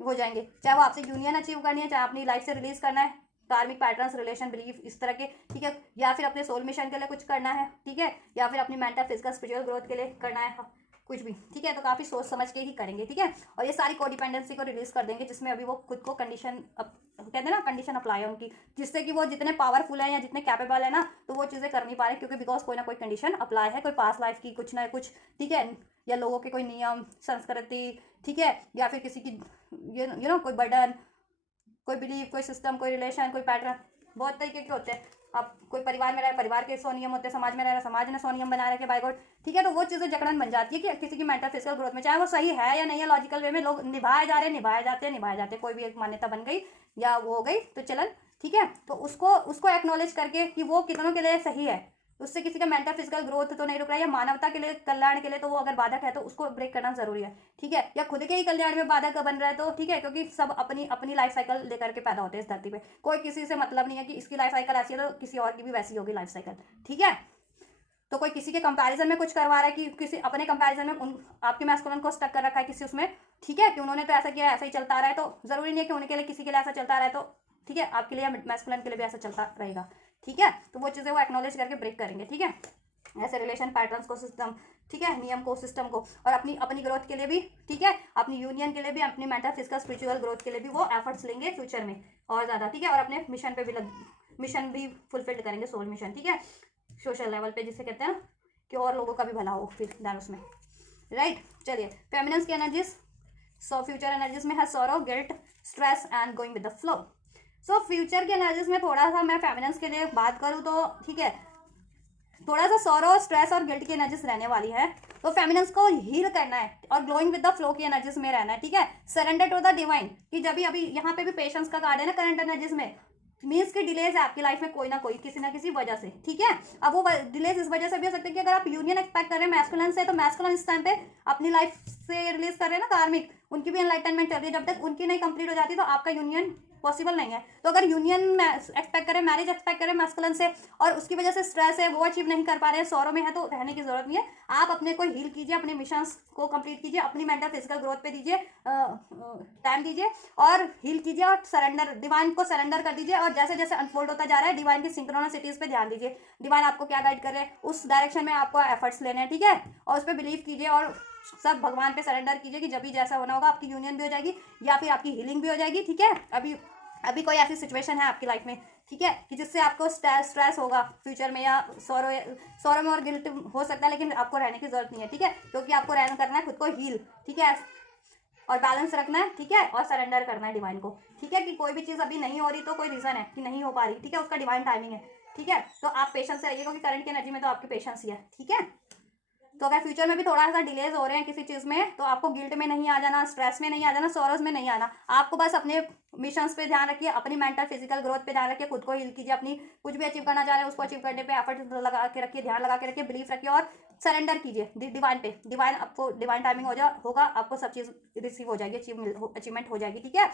हो जाएंगे। चाहे वो आपसे यूनियन अचीव करनी है, चाहे अपनी लाइफ से रिलीज करना है, कार्मिक पैटर्न्स, रिलेशन, बिलीफ, इस तरह के, ठीक है, या फिर अपने सोल मिशन के लिए कुछ करना है, ठीक है, या फिर अपनी मेंटल फिजिकल स्पिरिचुअल ग्रोथ के लिए करना है, कुछ भी, ठीक है, तो काफ़ी सोच समझ के ही करेंगे, ठीक है। और ये सारी कोडिपेंडेंसी को रिलीज कर देंगे, जिसमें अभी वो खुद को कंडीशन, कहते हैं ना, कंडीशन अप्लाई है उनकी, जिससे कि वो जितने पावरफुल है या जितने कैपेबल है ना, तो वो चीज़ें कर नहीं पा रहे, क्योंकि बिकॉज कोई ना कोई कंडीशन अप्लाई है, कोई पास्ट लाइफ की कुछ ना कुछ, ठीक है, या लोगों के कोई नियम, संस्कृति, ठीक है, या फिर किसी की यू नो कोई बर्डन, कोई बिलीव, कोई सिस्टम, कोई रिलेशन, कोई पैटर्न, बहुत तरीके के होते हैं। अब कोई परिवार में रहे, परिवार के 100 नियम होते हैं, समाज में रह रहा, समाज ने 100 नियम बना रखे बाय गॉड, ठीक है, तो वो चीज़ें जकड़न बन जाती है कि किसी की मेंटल फिजिकल ग्रोथ में, चाहे वो सही है या नहीं है, लॉजिकल वे में लोग निभाए जा रहे हैं, निभाए जाते हैं, कोई भी एक मान्यता बन गई या वो हो गई तो चलन, ठीक है, तो उसको एक्नॉलेज करके कि वो कितनों के लिए सही है, उससे किसी का मेंटल फिजिकल ग्रोथ तो नहीं रुक रहा है, या मानवता के लिए कल्याण के लिए तो वो अगर बाधक है तो उसको ब्रेक करना जरूरी है, ठीक है, या खुद के ही कल्याण में बाधक बन रहा है तो ठीक है, क्योंकि सब अपनी अपनी लाइफ साइकिल लेकर के पैदा होते हैं इस धरती पे, कोई किसी से मतलब नहीं है कि इसकी लाइफ साइकिल ऐसी है तो किसी और की भी वैसी होगी लाइफ साइकिल, ठीक है। तो कोई किसी के कंपैरिजन में कुछ करवा रहा है कि किसी अपने कंपैरिजन में उन आपके मैस्कुलिन को स्टक कर रखा है किसी उसमें, ठीक है, कि उन्होंने तो ऐसा किया ऐसा ही चलता आ रहा है, तो जरूरी नहीं है कि उनके लिए किसी के लिए ऐसा चलता आ रहा है, तो ठीक है, आपके लिए मैस्कुलिन के लिए भी ऐसा चलता रहेगा, ठीक है। तो वो चीज़ें वो एक्नॉलेज करके ब्रेक करेंगे, ठीक है, ऐसे रिलेशन पैटर्न्स को, सिस्टम, ठीक है, नियम को, सिस्टम को, और अपनी अपनी ग्रोथ के लिए भी, ठीक है, अपनी यूनियन के लिए भी, अपनी मेंटल फिजिकल स्पिरिचुअल ग्रोथ के लिए भी वो एफर्ट्स लेंगे फ्यूचर में और ज़्यादा, ठीक है, और अपने मिशन पे भी मिशन भी फुलफिल करेंगे, सोल मिशन, ठीक है, सोशल लेवल पे जिसे कहते हैं कि और लोगों का भी भला हो फिर ध्यान उसमें, राइट। चलिए, फेमिनिन्स की एनर्जीज, सो फ्यूचर एनर्जीज में है sorrow, guilt, stress and going with the flow. So future की एनर्जीज में थोड़ा सा मैं फेमिनिन्स के लिए बात करूँ तो ठीक है, थोड़ा सा सॉरो, स्ट्रेस और गिल्ट की एनर्जीज रहने वाली है, तो फेमिनिन्स को हील करना है और ग्लोइंग विद द फ्लो की एनर्जीज में रहना है, ठीक है, सरेंडर टू द डिवाइन, कि जब भी अभी यहाँ पे भी पेशेंस का कार्ड है ना करंट एनर्जीज में, मीन्स की डिलेज है आपकी लाइफ में कोई ना कोई किसी ना किसी वजह से, ठीक है। अब वो डिलेज इस वजह से भी हो सकते हैं कि अगर आप यूनियन एक्सपेक्ट कर रहे हैं मैस्कुलिन से, तो मैस्कुलिन इस टाइम पे अपनी लाइफ से रिलीज कर रहे हैं ना कार्मिक, उनकी भी एनलाइटनमेंट चल रही है, जब तक उनकी नहीं कंप्लीट हो जाती तो आपका यूनियन पॉसिबल नहीं है। तो अगर यूनियन एक्सपेक्ट करें, मैरिज एक्सपेक्ट करें मैस्कुलिन से, और उसकी वजह से स्ट्रेस है, वो अचीव नहीं कर पा रहे हैं, सौरों में है, तो रहने की जरूरत नहीं है, आप अपने को हील कीजिए, अपने मिशन को कंप्लीट कीजिए, अपनी मेंटल फिजिकल ग्रोथ पे दीजिए टाइम दीजिए और हील कीजिए और सरेंडर, डिवाइन को सरेंडर कर दीजिए, और जैसे जैसे अनफोल्ड होता जा रहा है डिवाइन की सिंक्रोनिसिटीज पे ध्यान दीजिए, डिवाइन आपको क्या गाइड कर रहे हैं उस डायरेक्शन में आपको एफर्ट्स लेने हैं, ठीक है, और उस पर बिलीव कीजिए और सब भगवान पे सरेंडर कीजिए कि जब भी जैसा होना होगा आपकी यूनियन भी हो जाएगी या फिर आपकी हीलिंग भी हो जाएगी, ठीक है। अभी अभी कोई ऐसी सिचुएशन है आपकी लाइफ में, ठीक है, कि जिससे आपको स्ट्रेस होगा फ्यूचर में, या सौरों में और गिल्ट हो सकता है, लेकिन आपको रहने की जरूरत नहीं है, ठीक है, क्योंकि आपको रहना करना है खुद को हील, ठीक है, और बैलेंस रखना है, ठीक है, और सरेंडर करना है डिवाइन को, ठीक है, कि कोई भी चीज़ अभी नहीं हो रही तो कोई रीज़न है कि नहीं हो पा रही, ठीक है, उसका डिवाइन टाइमिंग है, ठीक है, तो आप पेशेंस से रहिए क्योंकि करंट की एनर्जी में तो आपकी पेशेंस ही है, ठीक है। तो अगर फ्यूचर में भी थोड़ा सा डिलेज हो रहे हैं किसी चीज़ में, तो आपको गिल्ट में नहीं आ जाना, स्ट्रेस में नहीं आ जाना, सॉरोज में नहीं आना, आपको बस अपने मिशंस पे ध्यान रखिए, अपनी मेंटल फिजिकल ग्रोथ पे ध्यान रखिए, खुद को हील कीजिए, अपनी कुछ भी अचीव करना चाह रहे हैं उसको अचीव करने पे एफर्ट लगा के रखिए, ध्यान लगा के रखिए, बिलीफ रखिए और सरेंडर कीजिए डिवाइन पे, डिवाइन आपको डिवाइन टाइमिंग होगा, आपको सब चीज़ रिसीव हो जाएगी, अचीवमेंट हो जाएगी, ठीक है।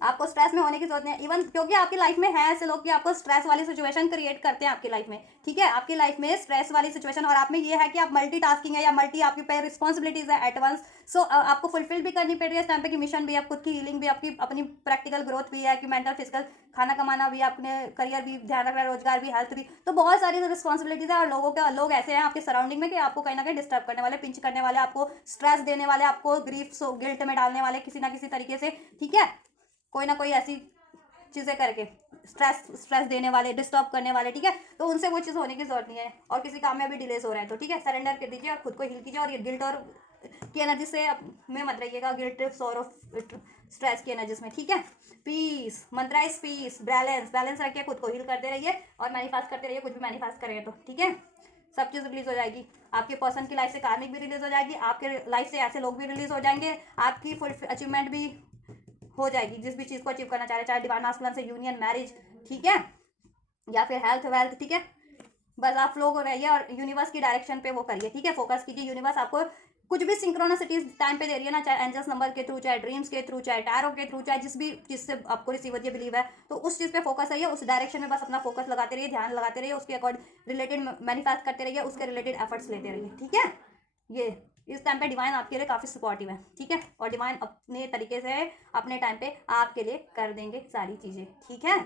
आपको स्ट्रेस में होने की जरूरत नहीं है, इवन क्योंकि आपकी लाइफ में है ऐसे लोग कि आपको स्ट्रेस वाली सिचुएशन क्रिएट करते हैं आपकी लाइफ में, ठीक है, आपकी लाइफ में स्ट्रेस वाली सिचुएशन, और आप में ये है कि आप मल्टीटास्किंग है या मल्टी आपके पे रिस्पॉन्सिबिलिटीज है एट वंस, सो आपको फुलफिल भी करनी पड़ रही है इस टाइम पे कि मिशन भी, आप खुद की हीलिंग भी, आपकी अपनी प्रैक्टिकल ग्रोथ भी है कि मेंटल फिजिकल खाना कमाना भी, अपने करियर भी ध्यान रखना है, रोजगार भी, हेल्थ भी, तो बहुत सारी रिस्पॉन्सिबिलिटीज है, और लोग ऐसे हैं आपके सराउंडिंग में कि आपको कहीं ना कहीं डिस्टर्ब करने वाले, पिंच करने वाले, आपको स्ट्रेस देने वाले, आपको ग्रीफ गिल्ट में डालने वाले किसी ना किसी तरीके से, ठीक है, कोई ना कोई ऐसी चीज़ें करके स्ट्रेस देने वाले, डिस्टर्ब करने वाले, ठीक है, तो उनसे वो चीज़ होने की जरूरत नहीं है, और किसी काम में अभी डिलेस हो रहा है तो ठीक है, सरेंडर कर दीजिए और खुद को हील कीजिए, और ये गिल्ट और की एनर्जी से में मत रहिएगा, गिल्ट सॉरो स्ट्रेस की एनर्जीज में, ठीक है। Peace, mantra is peace, balance रखिए, खुद को हील करते रहिए और मैनिफेस्ट करते रहिए, कुछ भी मैनिफेस्ट करें तो ठीक है, सब चीज़ रिलीज हो जाएगी, आपके पर्सन की लाइफ से कार्मिक भी रिलीज हो जाएगी, आपके लाइफ से ऐसे लोग भी रिलीज हो जाएंगे, आपकी फुल अचीवमेंट भी हो जाएगी, जिस भी चीज़ को अचीव करना चाह रहे हैं, चाहे डिवाइन मास्कुलिन से यूनियन, मैरिज, ठीक है, या फिर हेल्थ वेल्थ, ठीक है, बस आप लोग रहिए और यूनिवर्स की डायरेक्शन पे वो करिए, ठीक है, फोकस कीजिए, यूनिवर्स आपको कुछ भी सिंक्रोनिसिटीज टाइम पे दे रही है ना, चाहे एंजल्स नंबर के थ्रू, चाहे ड्रीम्स के थ्रू, चाहे टैरो के थ्रू, चाहे जिस भी चीज़ से आपको रिसीव होती है बिलीव है, तो उस चीज़ पे फोकस रहिए, उस डायरेक्शन में बस अपना फोकस लगाते रहिए, ध्यान लगाते रहिए, उसके अकॉर्डिंग रिलेटेड मैनिफेस्ट करते रहिए, उसके रिलेटेड एफर्ट्स लेते रहिए, ठीक है। ये इस टाइम पे डिवाइन आपके लिए काफ़ी सपोर्टिव है, ठीक है, और डिवाइन अपने तरीके से अपने टाइम पे आपके लिए कर देंगे सारी चीज़ें, ठीक है।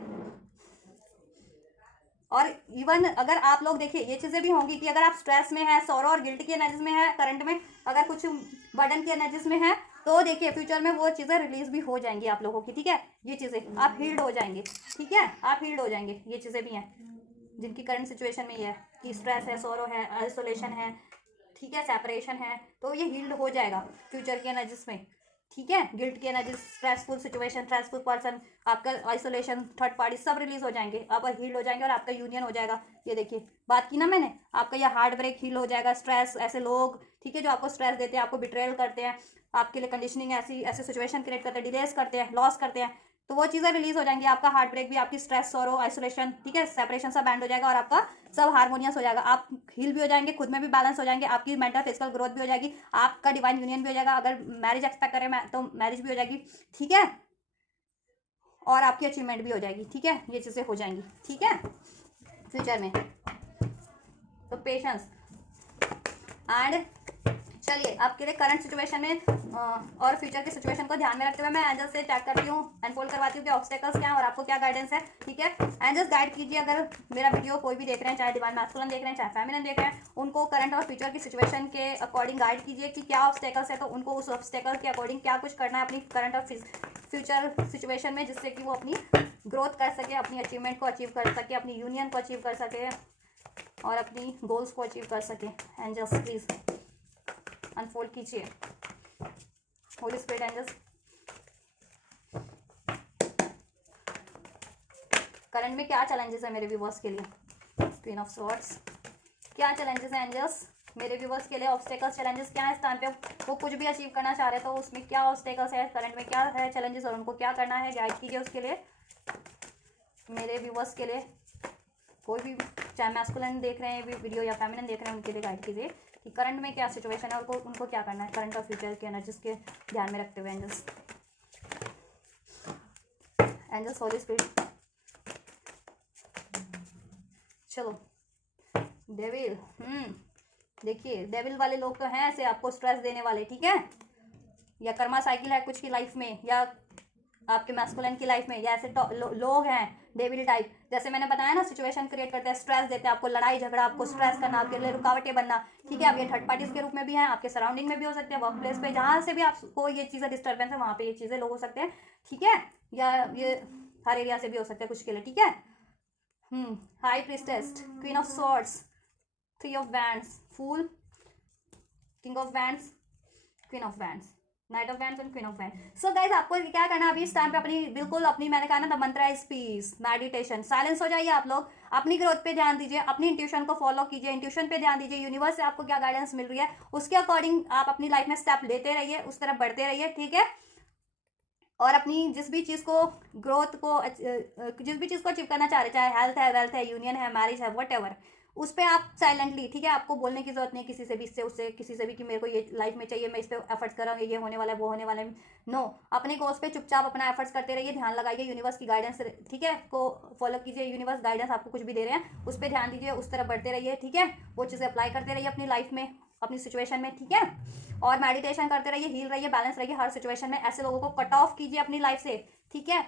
और इवन अगर आप लोग देखिए ये चीज़ें भी होंगी कि अगर आप स्ट्रेस में है, सौरो और गिल्ट की एनर्जीज में है, करंट में अगर कुछ बर्डन की एनर्जीज में है, तो देखिए फ्यूचर में वो चीज़ें रिलीज भी हो जाएंगी आप लोगों की, ठीक है, ये चीज़ें आप हील्ड हो जाएंगे, ठीक है, आप हील्ड हो जाएंगे, ये चीज़ें भी हैं जिनकी करंट सिचुएशन में ये है कि स्ट्रेस है, सौरो है, आइसोलेशन है, ठीक है, सेपरेशन है, तो ये हील्ड हो जाएगा फ्यूचर की एनर्जीज में, ठीक है, गिल्ट की energy, stressful situation, stressful person, आपका आइसोलेशन, थर्ड पार्टी सब रिलीज हो जाएंगे, आप हील हो जाएंगे और आपका यूनियन हो जाएगा। ये देखिए बात की ना मैंने, आपका ये हार्ट ब्रेक हील हो जाएगा, स्ट्रेस, ऐसे लोग, ठीक है, जो आपको स्ट्रेस देते हैं, आपको बिट्रेल करते हैं, आपके लिए कंडीशनिंग ऐसी ऐसे सिचुएशन क्रिएट करते हैं, डिलेस करते हैं, लॉस करते हैं, तो वो चीज़ें रिलीज हो जाएंगी, आपका हार्ट ब्रेक भी, आपकी स्ट्रेस, सोरो, आइसोलेशन, ठीक है, सेपरेशन सब बैंड हो जाएगा और आपका सब हारमोनियस हो जाएगा, आप हील भी हो जाएंगे, खुद में भी बैलेंस हो जाएंगे, आपकी मेंटल फिजिकल ग्रोथ भी हो जाएगी, आपका डिवाइन यूनियन भी हो जाएगा, अगर मैरिज एक्सपेक्ट करें तो मैरिज भी हो जाएगी, ठीक है, और आपकी अचीवमेंट भी हो जाएगी, ठीक है, ये चीज़ें हो जाएंगी, ठीक है, फ्यूचर में। तो पेशेंस एंड चलिए आपके लिए करंट सिचुएशन में और फ्यूचर की सिचुएशन को ध्यान में रखते हुए मैं एंजल से चेक करती हूँ, अनफोल्ड करवाती हूँ कि ऑब्स्टेकल्स क्या हैं और आपको क्या गाइडेंस है, ठीक है। एंजल्स गाइड कीजिए, अगर मेरा वीडियो कोई भी देख रहे हैं, चाहे डिवाइन मैस्कुलिन देख रहे हैं, चाहे फेमिनिन देख रहे हैं, उनको करंट और फ्यूचर की सिचुएशन के अकॉर्डिंग गाइड कीजिए कि क्या ऑब्स्टेकल्स है, तो उनको उस ऑब्स्टेकल के अकॉर्डिंग क्या कुछ करना है अपनी करंट और फ्यूचर सिचुएशन में, जिससे कि वो अपनी ग्रोथ कर सके, अपनी अचीवमेंट को अचीव कर सके, अपनी यूनियन को अचीव कर सके और अपनी गोल्स को अचीव कर सके। एंजल्स प्लीज अनफोल्ड कीजिए, होली स्पिरिट एंजल्स। करंट में क्या चैलेंजेस है मेरे व्यूवर्स के लिए, क्वीन ऑफ स्वॉर्ड्स, क्या चैलेंजेस हैं एंजल्स मेरे व्यूवर्स के लिए, ऑब्स्टेकल्स चैलेंजेस क्या है इस टाइम पे, वो कुछ भी अचीव करना चाह रहे हैं तो उसमें क्या ऑब्स्टेकल्स है, करंट में क्या है चैलेंजेस और उनको क्या करना है, गाइड कीजिए उसके लिए मेरे व्यूवर्स के लिए। कोई भी चाहे मैस्कुलिन देख रहे हैं वीडियो या फेमिनिन देख रहे हैं, उनके लिए गाइड कीजिए कि करंट में क्या सिचुएशन है और उनको क्या करना है, करंट और फ्यूचर के एनर्जीज के ध्यान में रखते हुए एंजल्स। एंजल्स होली स्पिरिट, चलो डेविल, देखिए डेविल वाले लोग तो हैं ऐसे आपको स्ट्रेस देने वाले, ठीक है, या कर्मा साइकिल है कुछ की लाइफ में या आपके मैस्कुलिन की लाइफ में, या ऐसे लोग हैं डेविल टाइप, जैसे मैंने बताया ना, सिचुएशन क्रिएट करते हैं, स्ट्रेस देते हैं आपको, लड़ाई झगड़ा, आपको स्ट्रेस करना, आपके लिए रुकावटें बनना, ठीक है। आप ये थर्ड पार्टीज के रूप में भी हैं, आपके सराउंडिंग में भी हो सकते हैं, वर्क प्लेस पे जहाँ से भी आपको ये चीज़ें डिस्टर्बेंस है वहाँ पे ये चीज़ें लोग हो सकते हैं, ठीक है, या ये हर एरिया से भी हो सकते हैं कुछ के लिए, ठीक है। High priestess, queen of swords, three of wands, fool, king of wands, queen of wands, knight of wands and queen of wands. So guys आपको क्या करना है अभी इस टाइम पे, अपनी बिल्कुल अपनी, मैंने कहा ना the Mantra is piece, meditation, silence हो जाइए आप लोग, अपनी ग्रोथ पे ध्यान दीजिए, अपनी इंट्यूशन को फॉलो कीजिए, इंट्यूशन पे ध्यान दीजिए, यूनिवर्स से आपको क्या गाइडेंस मिल रही है उसके अकॉर्डिंग आप अपनी लाइफ में स्टेप लेते रहिए, उस तरफ बढ़ते रहिए, ठीक है। और अपनी जिस भी चीज़ को ग्रोथ को जिस भी चीज़ को अचीव करना चाह रहे, चाहे हेल्थ है, वेल्थ है, यूनियन है, मैरिज है, वट एवर, उस पर आप साइलेंटली, ठीक है, आपको बोलने की जरूरत नहीं किसी से भी, इससे उससे किसी से भी कि मेरे को ये लाइफ में चाहिए, मैं इस पर एफर्ट्स कर रहा हूँ, ये होने वाला है, वो होने वाला है, नो, अपने गोल्स पे चुपचाप अपना एफर्ट्स करते रहिए, ध्यान लगाइए, यूनिवर्स की गाइडेंस, ठीक है, को फॉलो कीजिए, यूनिवर्स गाइडेंस आपको कुछ भी दे रहे हैं उस पर ध्यान दीजिए, उस तरफ बढ़ते रहिए, ठीक है, वो चीज़ें अप्लाई करते रहिए अपनी लाइफ में, अपनी सिचुएशन में, ठीक है। और मेडिटेशन करते रहिए, हील रहिए, बैलेंस रहिए हर सिचुएशन में, ऐसे लोगों को कट ऑफ कीजिए अपनी लाइफ से, ठीक है,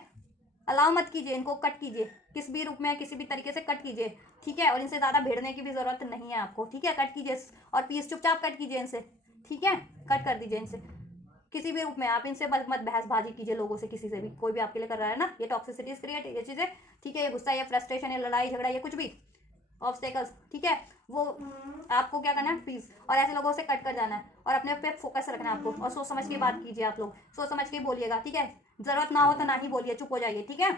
अलाउ मत कीजिए, इनको कट कीजिए, किस भी रूप में किसी भी तरीके से कट कीजिए, ठीक है, और इनसे ज़्यादा भिड़ने की भी ज़रूरत नहीं है आपको, ठीक है, कट कीजिए और प्लीज़ चुपचाप कट कीजिए इनसे, ठीक है, कट कर दीजिए इनसे किसी भी रूप में, आप इनसे मत बहसबाजी कीजिए लोगों से, किसी से भी, कोई भी आपके लिए कर रहा है ना ये टॉक्सिसिटीज क्रिएट, ये चीज़ें, ठीक है, ये गुस्सा, ये फ्रस्ट्रेशन, ये लड़ाई झगड़ा, ये कुछ भी ऑब्स्टेकल्स, ठीक है, वो आपको क्या करना है प्लीज, और ऐसे लोगों से कट कर जाना है और अपने पे फोकस रखना है आपको, और सोच समझ के बात कीजिए, आप लोग सोच समझ के बोलिएगा, ठीक है, जरूरत ना हो तो ना ही बोलिए, चुप हो जाइए, ठीक है।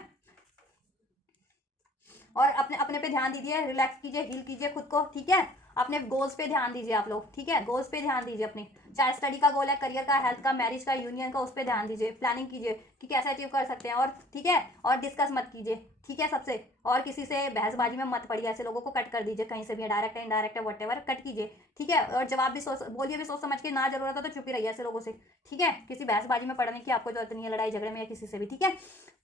और अपने पे ध्यान दीजिए, रिलैक्स कीजिए, हील कीजिए खुद को, ठीक है, अपने गोल्स पे ध्यान दीजिए आप लोग, ठीक है, गोल्स पे ध्यान दीजिए अपने, चाहे स्टडी का गोल है, करियर का, हेल्थ का, मैरिज का, यूनियन का, उस पर ध्यान दीजिए, प्लानिंग कीजिए कि कैसे अचीव कर सकते हैं, और ठीक है, और डिस्कस मत कीजिए, ठीक है, सबसे, और किसी से बहसबाजी में मत पड़िए, ऐसे लोगों को कट कर दीजिए कहीं से भी, डायरेक्ट है इनडायरेक्ट है वट एवर, कट कीजिए, ठीक है, और जवाब भी बोलिए भी सोच समझ के, ना जरूरत हो तो चुप ही रहिए ऐसे लोगों से, ठीक है, किसी बहसबाजी में पड़ने की आपको जरूरत नहीं है, लड़ाई झगड़े में या किसी से भी, ठीक है,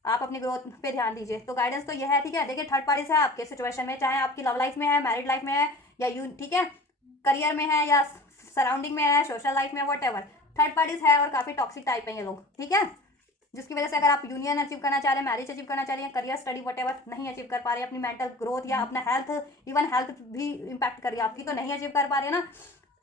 आप अपनी ग्रोथ पे ध्यान दीजिए। तो गाइडेंस तो यह है, ठीक है, देखिए थर्ड पार्टी से आपके सिचुएशन में, चाहे आपकी लव लाइफ में है, मैरिड लाइफ में है, या ठीक है, करियर में है, या सराउंडिंग में है, सोशल लाइफ में, वट एवर, थर्ड पार्टीज है और काफी टॉक्सिक टाइप है ये लोग, ठीक है, जिसकी वजह से अगर आप यूनियन अचीव करना चाह रहे हैं, मैरिज अचीव करना चाह रहे हैं, करियर स्टडी वट एवर नहीं अचीव कर पा रहे हैं, अपनी मेंटल ग्रोथ या अपना हेल्थ, इवन हेल्थ भी इम्पैक्ट कर रही है आपकी, तो नहीं अचीव कर पा रहे हैं ना,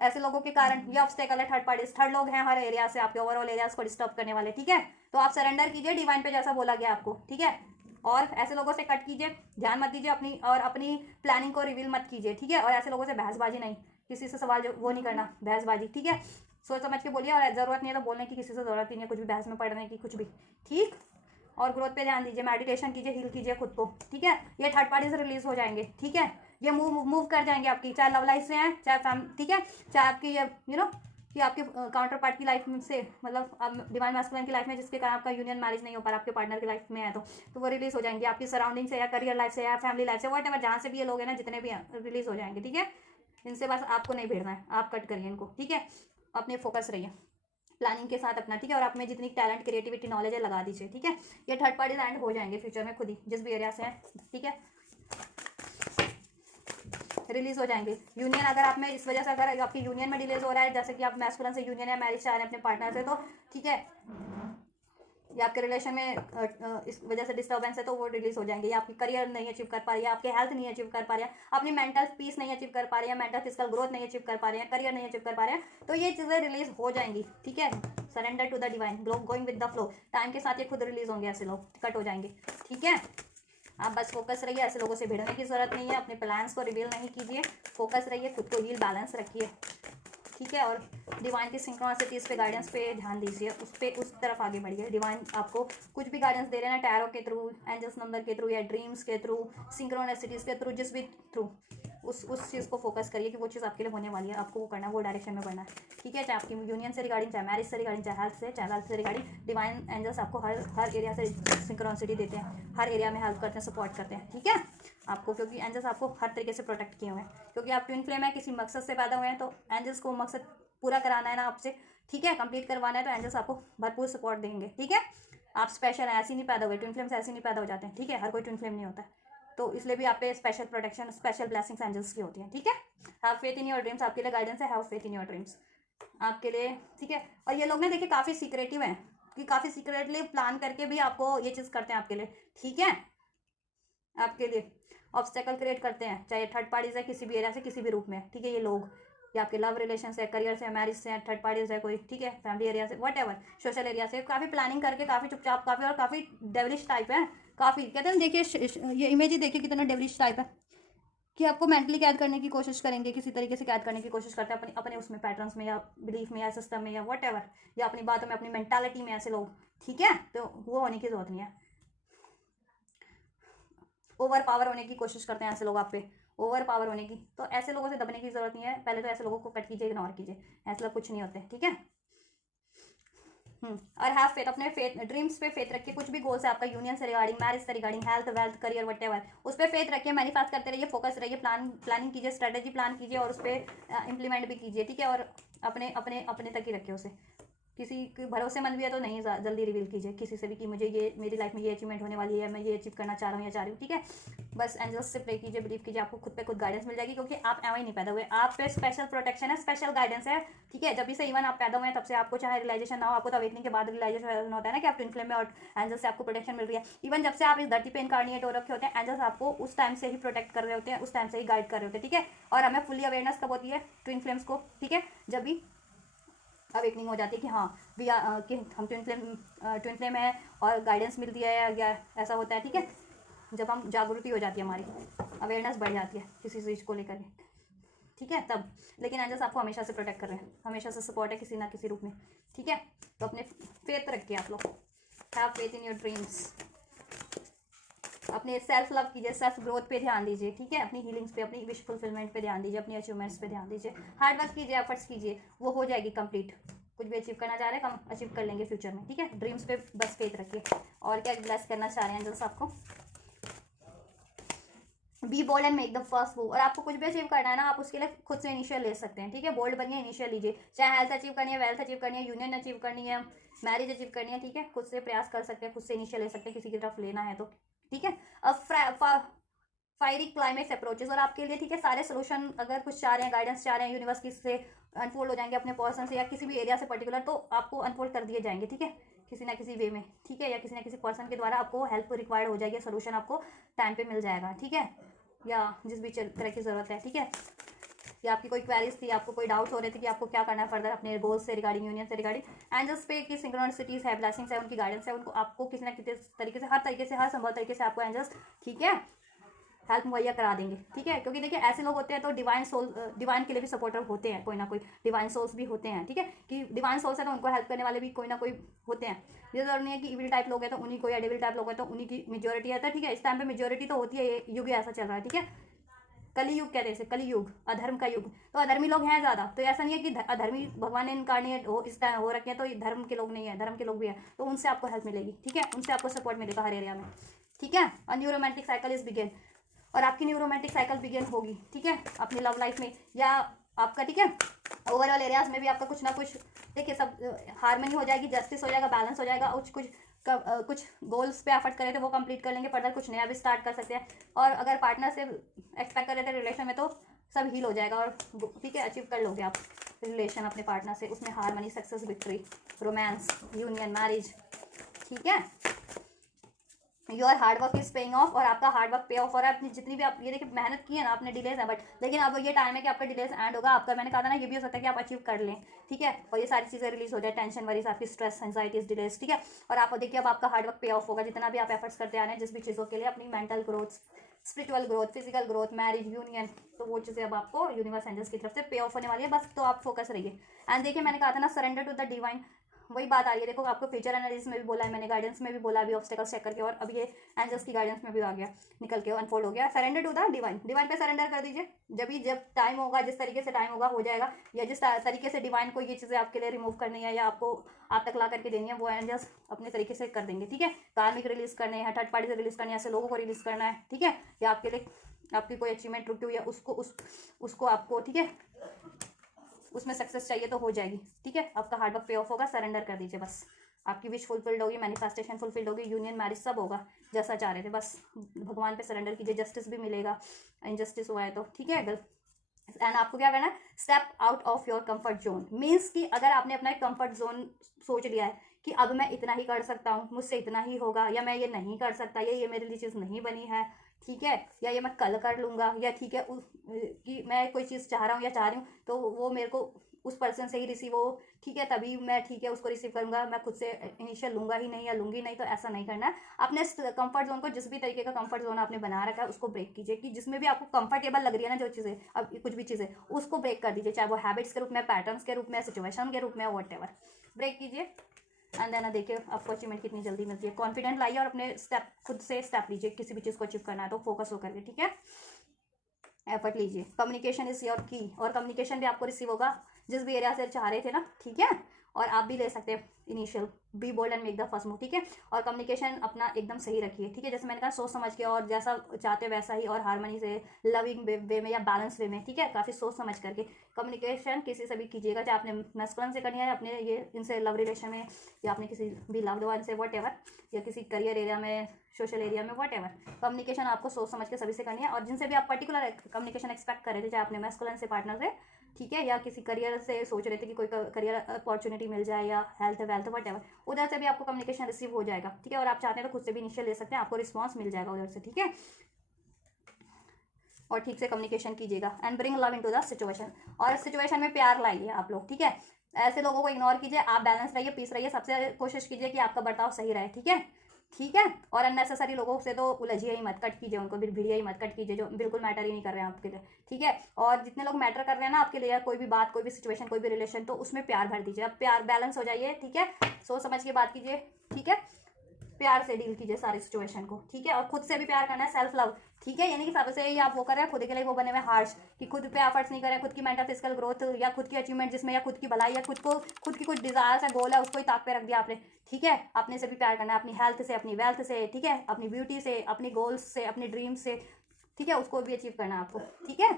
ऐसे लोगों के कारण ये ऑब्स्टेकल है, थर्ड पार्टीज, थर्ड लोग हैं हर एरिया से आपके ओवरऑल एरियाज को डिस्टर्ब करने वाले, ठीक है, तो आप सरेंडर कीजिए डिवाइन पे जैसा बोला गया आपको, ठीक है, और ऐसे लोगों से कट कीजिए, ध्यान मत दीजिए अपनी, और अपनी प्लानिंग को रिवील मत कीजिए, ठीक है, और ऐसे लोगों से बहसबाजी नहीं, किसी से सवाल वो नहीं करना, बहसबाजी, ठीक है, सोच समझ के बोलिए, और जरूरत नहीं है तो बोलने की किसी से जरूरत ही नहीं है, कुछ भी बहस में पड़ने की, कुछ भी, ठीक, और ग्रोथ पे ध्यान दीजिए, मेडिटेशन कीजिए, हील कीजिए खुद को, ठीक है, ये थर्ड पार्टी से रिलीज हो जाएंगे, ठीक है, ये मूव कर जाएंगे आपकी, चाहे लव लाइफ से हैं, चाहे ठीक है, चाहे आपकी ये कि आपके काउंटर पार्ट की लाइफ में से, मतलब अब डिवाइन मैस्कुलिन की लाइफ में जिसके कारण आपका यूनियन मैरिज नहीं हो पा रहा आपके पार्टनर की लाइफ में है, तो वो रिलीज हो जाएंगे। आपकी सराउंडिंग से या करियर लाइफ से या फैमिली लाइफ से, वट जहाँ से भी ये लोग हैं ना, जितने भी हैं रिलीज हो जाएंगे। ठीक है, इनसे बस आपको नहीं भिड़ना है, आप कट करिए इनको। ठीक है, अपने फोकस रहिए प्लानिंग के साथ अपना। ठीक है, और आप में जितनी टैलेंट क्रिएटिविटी नॉलेज है लगा दीजिए। ठीक है, ये थर्ड पार्टी लैंड हो जाएंगे फ्यूचर में खुद ही, जिस भी एरिया से हैं। ठीक है, रिलीज हो जाएंगे। यूनियन अगर आप में इस वजह से, अगर आपकी यूनियन में डिलेज हो रहा है, जैसे कि आप मैस्कुलिन से यूनियन या मैरिज चाह रहे हैं अपने पार्टनर से, तो ठीक है, या आपके रिलेशन में इस वजह से डिस्टर्बेंस है, तो वो रिलीज हो जाएंगे। या आपकी करियर नहीं अचीव कर पा रही है, आपके हेल्थ नहीं अचीव कर पा रहे हैं, अपनी मेंटल पीस नहीं अचीव कर पा रहे हैं, मेंटल फिजिकल ग्रोथ नहीं अचीव कर पा रहे हैं, करियर नहीं अचीव कर पा रहे हैं, तो ये चीज़ें रिलीज हो जाएंगी। ठीक है, surrender to the divine, going with the flow, time के साथ ये खुद रिलीज होंगे, ऐसे लोग कट हो जाएंगे। ठीक है, आप बस फोकस रहिए, ऐसे लोगों से भिड़ने की जरूरत नहीं है, अपने प्लान्स को रिवील नहीं कीजिए, फोकस रहिए, खुद को हील बैलेंस रखिए। ठीक है, और डिवाइन की सिंक्रोनिसिटीज पे, गाइडेंस पे ध्यान दीजिए, उस तरफ आगे बढ़िए। डिवाइन आपको कुछ भी गाइडेंस दे रहे हैं ना, टैरो के थ्रू, एंजल्स नंबर के थ्रू, या ड्रीम्स के थ्रू, सिंक्रोनिसिटीज के थ्रू, जिस भी थ्रू, उस चीज़ को फोकस करिए कि वो चीज़ आपके लिए होने वाली है, आपको वो करना है, वो डायरेक्शन में बढ़ना है। ठीक है, चाहे आपकी यूनियन से रिगार्डिंग, चाहे मैरिज से रिगार्डिंग, चाहे हेल्थ से रिगार्डिंग, डिवाइन एंजल्स आपको हर एरिया से सिंक्रोनिसिटी देते हैं, हर एरिया में हेल्प करते हैं, सपोर्ट करते हैं। ठीक है आपको, क्योंकि एंजल्स आपको हर तरीके से प्रोटेक्ट किए हुए हैं, क्योंकि आप ट्विन फ्लेम है, किसी मकसद से पैदा हुए हैं, तो एंजल्स को मकसद पूरा कराना है ना आपसे। ठीक है, कंप्लीट करवाना है, तो एंजल्स आपको भरपूर सपोर्ट देंगे। ठीक है, आप स्पेशल हैं, ऐसे नहीं पैदा हुए, ट्विन फ्लेम से ऐसे नहीं पैदा हो जाते हैं। ठीक है, हर कोई ट्विन फ्लेम नहीं होता है, तो इसलिए भी आप पे special protection, special blessings angels की होती हैं। ठीक है, have faith in your dreams, आपके लिए गाइडेंस है, have faith in your dreams आपके लिए। ठीक है, और ये लोग ना देखिए काफ़ी सीक्रेटिव हैं, कि काफ़ी सीक्रेटली प्लान करके भी आपको ये चीज़ करते हैं आपके लिए। ठीक है, आपके लिए ऑब्स्टेकल क्रिएट करते हैं, चाहे थर्ड पार्टीज है, किसी भी एरिया से, किसी भी रूप में। ठीक है, ये लोग, या आपके लव रिलेशन से, करियर से, मैरिज से, थर्ड पार्टीज है कोई, ठीक है, फैमिली एरिया से, वट एवर, सोशल एरिया से, काफ़ी प्लानिंग करके, काफ़ी चुपचाप, काफ़ी और काफ़ी डेवलिश टाइप है, काफ़ी कहते हैं। देखिए ये इमेज ही देखिए कितना डेवलिश टाइप है, कि आपको मेंटली कैद करने की कोशिश करेंगे, किसी तरीके से कैद करने की कोशिश करते हैं अपने अपने उसमें पैटर्न्स में, या बिलीफ में, या सिस्टम में, या वट एवर, या अपनी बातों में, अपनी मेंटालिटी में, ऐसे लोग। ठीक है, तो वो होने की जरूरत नहीं है। ओवर पावर होने की कोशिश करते हैं ऐसे लोग आप पे, ओवर पावर होने की, तो ऐसे लोगों से दबने की जरूरत नहीं है। पहले तो ऐसे लोगों को कट कीजिए, इग्नोर कीजिए, ऐसे लोग कुछ नहीं होते। ठीक है, और हैव फेथ, अपने फेथ ड्रीम्स पे फेथ रखिए, कुछ भी गोल्स है आपका, यूनियन से रिगार्डिंग, मैरिज से regarding, health, wealth, career, what ever, उस पर फेथ रखिए, मैनिफेस्ट करते रहिए, फोकस रहिए, प्लानिंग कीजिए, स्ट्रेटेजी प्लान कीजिए, और उस पर इंप्लीमेंट भी कीजिए। ठीक है, और अपने अपने अपने तक ही रखिए उसे, किसी के भरोसेमंद भी है तो नहीं जल्दी रिवील कीजिए किसी से भी, कि मुझे ये मेरी लाइफ में ये अचीवमेंट होने वाली है, मैं ये अचीव करना चाह रहा हूँ या चाह रही हूँ। ठीक है, बस एंजल्स से प्रे कीजिए, बिलीव कीजिए, आपको खुद पे खुद गाइडेंस मिल जाएगी, क्योंकि आप एवं ही नहीं पैदा हुए, आप पे स्पेशल प्रोटेक्शन है, स्पेशल गाइडेंस है। ठीक है, जब भी से इवन आप पैदा हुए हैं तब से आपको, चाहे रियलाइजेशन ना हो, आपको तो अवेकनिंग के बाद रियलाइजेशन होता है ना कि आप ट्विन फ्लेम में, और एंजल्स से आपको प्रोटेक्शन मिल रही है। इवन जब से आप इस धरती पे इनकार्निएट हो रखे होते हैं, एंजल्स आपको उस टाइम से ही प्रोटेक्ट कर रहे होते हैं, उस टाइम से ही गाइड कर रहे होते हैं। ठीक है, और हमें फुली अवेयरनेस कब होती है ट्विन फ्लेम्स को? ठीक है, जब भी अवेकनिंग हो जाती है कि हाँ वी आर, कि हम ट्विन फ्लेम है, और गाइडेंस मिलती है, या ऐसा होता है। ठीक है, जब हम जागृति हो जाती है, हमारी अवेयरनेस बढ़ जाती है किसी चीज़ को लेकर। ठीक है, तब। लेकिन एंजल्स आपको हमेशा से प्रोटेक्ट कर रहे हैं, हमेशा से सपोर्ट है किसी ना किसी रूप में। ठीक है, तो अपने फेथ रखिए आप लोग, have faith in your dreams, अपने सेल्फ लव कीजिए, सेल्फ ग्रोथ पे ध्यान दीजिए। ठीक है, अपनी हीलिंग्स पे, अपनी विश फुलफिलमेंट पे ध्यान दीजिए, अपनी अचीवमेंट्स पे ध्यान दीजिए, हार्ड वर्क कीजिए, एफर्ट्स कीजिए, वो हो जाएगी कंप्लीट। कुछ भी अचीव करना चाह रहे हैं, हम अचीव कर लेंगे फ्यूचर में। ठीक है, ड्रीम्स पे बस फेथ रखिए। और क्या ब्लेस करना चाह रहे हैं एंजल्स आपको? Be bold and make the first move, और आपको कुछ भी अचीव करना है ना, आप उसके लिए खुद से इनिशियल ले सकते हैं। ठीक है, बोल्ड बनिए, इनिशियल लीजिए, चाहे हेल्थ अचीव करनी है, वेल्थ अचीव करनी है, यूनियन अचीव करनी है, मैरिज अचीव करनी है। ठीक है, खुद से प्रयास कर सकते हैं, खुद से इनिशियल ले सकते हैं, किसी की तरफ लेना है तो। ठीक है, अब फायरी क्लाइमेक्स अप्रोचेस, और आपके लिए ठीक है सारे सोल्यूशन अगर कुछ चाह रहे हैं, गाइडेंस चाह रहे हैं, यूनिवर्स की से अनफोल्ड हो जाएंगे अपने पर्सन से, या किसी भी एरिया से पर्टिकुलर, तो आपको अनफोल्ड कर दिए जाएंगे। ठीक है, किसी ना किसी वे में। ठीक है, या किसी ना किसी पर्सन के द्वारा आपको हेल्प रिक्वायर्ड हो जाएगी, सोल्यूशन आपको टाइम पे मिल जाएगा। ठीक है, या जिस भी तरह की ज़रूरत है। ठीक है, या आपकी कोई क्वेरीज थी, आपको कोई डाउट्स हो रहे थे कि आपको क्या करना है फर्दर अपने गोल्स से रिगार्डिंग, यूनियन से रिगार्डिंग, एंजल्स पे की सिंक्रोनिसिटीज है, ब्लेसिंग्स है, उनकी गाइडेंस है, उनको आपको किसी ना किसी तरीके से, हर तरीके से, हर संभव तरीके से आपको एंजल्स, ठीक है, हेल्प मुहैया करा देंगे। ठीक है, क्योंकि देखिए ऐसे लोग होते हैं तो डिवाइन सोल, डिवाइन के लिए भी सपोर्टर होते हैं, कोई ना कोई डिवाइन सोल्स भी होते हैं। ठीक है, कि डिवाइन सोल्स है तो उनको हेल्प करने वाले भी कोई ना कोई होते हैं। ये जरूरी नहीं है कि इविल टाइप लोग हैं तो उन्हीं को, या डेविल टाइप लोग हैं तो उन्हीं की मेजोरिटी है। तो ठीक है, इस टाइम पे मेजोरिटी तो होती है, ये युग ऐसा चल रहा है। ठीक है, कली युग कहते हैं इसे, कली युग, अधर्म का युग। तो अधर्मी लोग हैं ज़्यादा, तो ऐसा नहीं है कि अधर्मी भगवान ने इनकारनेट हो इस टाइम हो रखे हैं तो ये धर्म के लोग नहीं है, धर्म के लोग भी हैं, तो उनसे आपको हेल्प मिलेगी, ठीक है, उनसे आपको सपोर्ट मिलेगा हर एरिया में, ठीक है। और new romantic cycle is begin, और आपकी न्यू रोमांटिक साइकिल बिगिन होगी, ठीक है, अपनी लव लाइफ में या आपका, ठीक है, ओवरऑल एरियाज में भी आपका कुछ ना कुछ, देखिए, सब हारमोनी हो जाएगी, जस्टिस हो जाएगा, बैलेंस हो जाएगा, और कुछ गोल्स पे एफर्ट करें तो वो कंप्लीट कर लेंगे, फर्दर कुछ नया भी स्टार्ट कर सकते हैं। और अगर पार्टनर से एक्सपेक्ट कर रहे थे रिलेशन में तो सब हील हो जाएगा, और ठीक है, अचीव कर लोगे आप रिलेशन अपने पार्टनर से, उसमें harmony, success, victory, romance, union, marriage, ठीक है। Your hard work is paying off, और आपका हार्ड वर्क पे ऑफ हो रहा है, अपनी जितनी भी आप ये देखिए मेहनत की है ना आपने, डिलेज है बट, लेकिन अब ये टाइम है कि आपका डिलेज एंड होगा आपका, मैंने कहा था ना ये भी हो सकता है कि आप अचीव कर लें, ठीक है, और ये सारी चीज़ें रिलीज हो जाए, टेंशन वरीज, आपकी स्ट्रेस, एंजाइटीज, डिलेज, ठीक है। और आप देखिए अब आपका हार्ड वर्क पे ऑफ होगा, जितना भी आप एफर्ट्स करते आ रहे हैं जिस भी चीज़ों के लिए, अपनी mental growth, spiritual growth, physical growth, marriage, union, तो वो चीज़ें अब आपको यूनिवर्स एंजल्स की तरफ से पे ऑफ होने वाली है, बस तो आप फोकस रहिए। एंड देखिए मैंने कहा था ना, सरेंडर टू द डिवाइन, वही बात आ रही है, देखो आपको फ्यूचर एनालिसिस में भी बोला है मैंने, गाइडेंस में भी बोला, अभी ऑब्स्टेकल्स चेक करके, और अब ये एंजल्स की गाइडेंस में भी आ गया, निकल के अनफोल्ड हो गया, surrender to the divine, divine पे सरेंडर कर दीजिए, जब टाइम होगा, जिस तरीके से टाइम होगा हो जाएगा, या जिस तरीके से डिवाइन को ये चीज़ें आपके लिए रिमूव करनी है या आपको आप तक ला करके देनी है, वो एंजल्स अपने तरीके से कर देंगे, ठीक है। कार्मिक रिलीज करने हैं, थर्ड पार्टी से रिलीज करनी है, ऐसे लोगों को रिलीज करना है, ठीक है, या आपके लिए आपकी कोई अचीवमेंट रुकी हुई है उसको आपको, ठीक है, उसमें सक्सेस चाहिए तो हो जाएगी, ठीक है। आपका हार्ड वर्क पे ऑफ होगा, सरेंडर कर दीजिए बस, आपकी विश फुलफिल्ड होगी, मैनिफेस्टेशन फुलफिल्ड होगी, यूनियन, मैरिज सब होगा जैसा चाह रहे थे, बस भगवान पे सरेंडर कीजिए, जस्टिस भी मिलेगा, इनजस्टिस हुआ है तो, ठीक है। एंड आपको क्या करना है, step out of your comfort zone, means कि अगर आपने अपना एक कंफर्ट जोन सोच लिया है कि अब मैं इतना ही कर सकता हूँ, मुझसे इतना ही होगा, या मैं ये नहीं कर सकता, या ये मेरे लिए चीज़ नहीं बनी है, ठीक है, या ये मैं कल कर लूँगा, या ठीक है कि मैं कोई चीज़ चाह रहा हूँ या चाह रही हूँ तो वो मेरे को उस पर्सन से ही रिसीव हो, ठीक है, तभी मैं, ठीक है, उसको रिसीव करूँगा, मैं खुद से इनिशियल लूँगा ही नहीं या लूँगी नहीं, तो ऐसा नहीं करना है। अपने कंफर्ट जोन को, जिस भी तरीके का कंफर्ट जोन आपने बना रखा है उसको ब्रेक कीजिए, कि जिसमें भी आपको कंफर्टेबल लग रही है ना जो चीज़ें, अब कुछ भी चीज़ें उसको ब्रेक कर दीजिए, चाहे वो हैबिट्स के रूप में, पैटर्न्स के रूप में, सिचुएशन के रूप में, वॉट एवर, ब्रेक कीजिए। एंड देन देखिए आपको अचीवमेंट कितनी जल्दी मिलती है, कॉन्फिडेंट लाइए और अपने स्टेप खुद से स्टेप लीजिए, किसी भी चीज़ को अचीव करना है तो फोकस होकर के, ठीक है, एफर्ट लीजिए। कम्युनिकेशन इज योर की, और कम्युनिकेशन भी आपको रिसीव होगा जिस भी एरिया से चाह रहे थे ना, ठीक है, और आप भी ले सकते हैं initial, be bold and make the first move, ठीक है। और कम्युनिकेशन अपना एकदम सही रखिए, ठीक है, जैसे मैंने कहा सोच समझ के, और जैसा चाहते हो वैसा ही, और हारमोनी से, लविंग वे में या बैलेंस वे में, ठीक है, काफ़ी सोच समझ करके कम्युनिकेशन किसी से भी कीजिएगा, चाहे आपने मैस्कुलिन से करनी है, अपने ये इनसे लव रिलेशन में, या आपने किसी भी लव्ड वन से, वट एवर, या किसी करियर एरिया में, सोशल एरिया में, वट एवर, कम्युनिकेशन आपको सोच समझ के सभी से करनी है, और जिनसे भी आप पर्टिकुलर कम्युनिकेशन एक्सपेक्ट कर रहे थे, चाहे आपने मैस्कुलिन से पार्टनर से, ठीक है, या किसी करियर से सोच रहे थे कि कोई करियर अपॉर्चुनिटी मिल जाए, या हेल्थ वेल्थ वट एवर, उधर से भी आपको कम्युनिकेशन रिसीव हो जाएगा, ठीक है, और आप चाहते हैं तो खुद से भी इनिशियल ले सकते हैं, आपको रिस्पॉन्स मिल जाएगा उधर से, ठीक है। और ठीक से कम्युनिकेशन कीजिएगा, and bring love into the situation, और सिचुएशन में प्यार लाइए आप लोग, ठीक है, ऐसे लोगों को इग्नोर कीजिए, आप बैलेंस रहिए, पीस रहिए, सबसे कोशिश कीजिए कि आपका बर्ताव सही रहे, ठीक है, ठीक है। और अननेसेसरी लोगों से तो उलझिए ही मत, कट कीजिए उनको, भिड़िए ही मत, कट कीजिए जो बिल्कुल मैटर ही नहीं कर रहे हैं आपके लिए, ठीक है। और जितने लोग मैटर कर रहे हैं ना आपके लिए, कोई भी बात, कोई भी सिचुएशन, कोई भी रिलेशन, तो उसमें प्यार भर दीजिए, अब प्यार बैलेंस हो जाइए, ठीक है, सोच समझ के बात कीजिए, ठीक है, प्यार से डील कीजिए सारी सिचुएशन को, ठीक है। और खुद से भी प्यार करना है, सेल्फ लव, ठीक है, यानी कि सबसे ही आप वो कर रहे हैं खुद के लिए वो बने हुए हार्श, कि खुद पे एफर्ट्स नहीं करें, खुद की मेंटल फिजिकल ग्रोथ या खुद की अचीवमेंट जिसमें, या खुद की भलाई, या खुद की कुछ डिजायर्स है, गोल है, उसको ही ताक पे रख दिया आपने, ठीक है। अपने से भी प्यार करना है, अपनी हेल्थ से, अपनी वेल्थ से, ठीक है, अपनी ब्यूटी से, अपनी गोल्स से, अपनी ड्रीम्स से, ठीक है, उसको भी अचीव करना है आपको, ठीक है।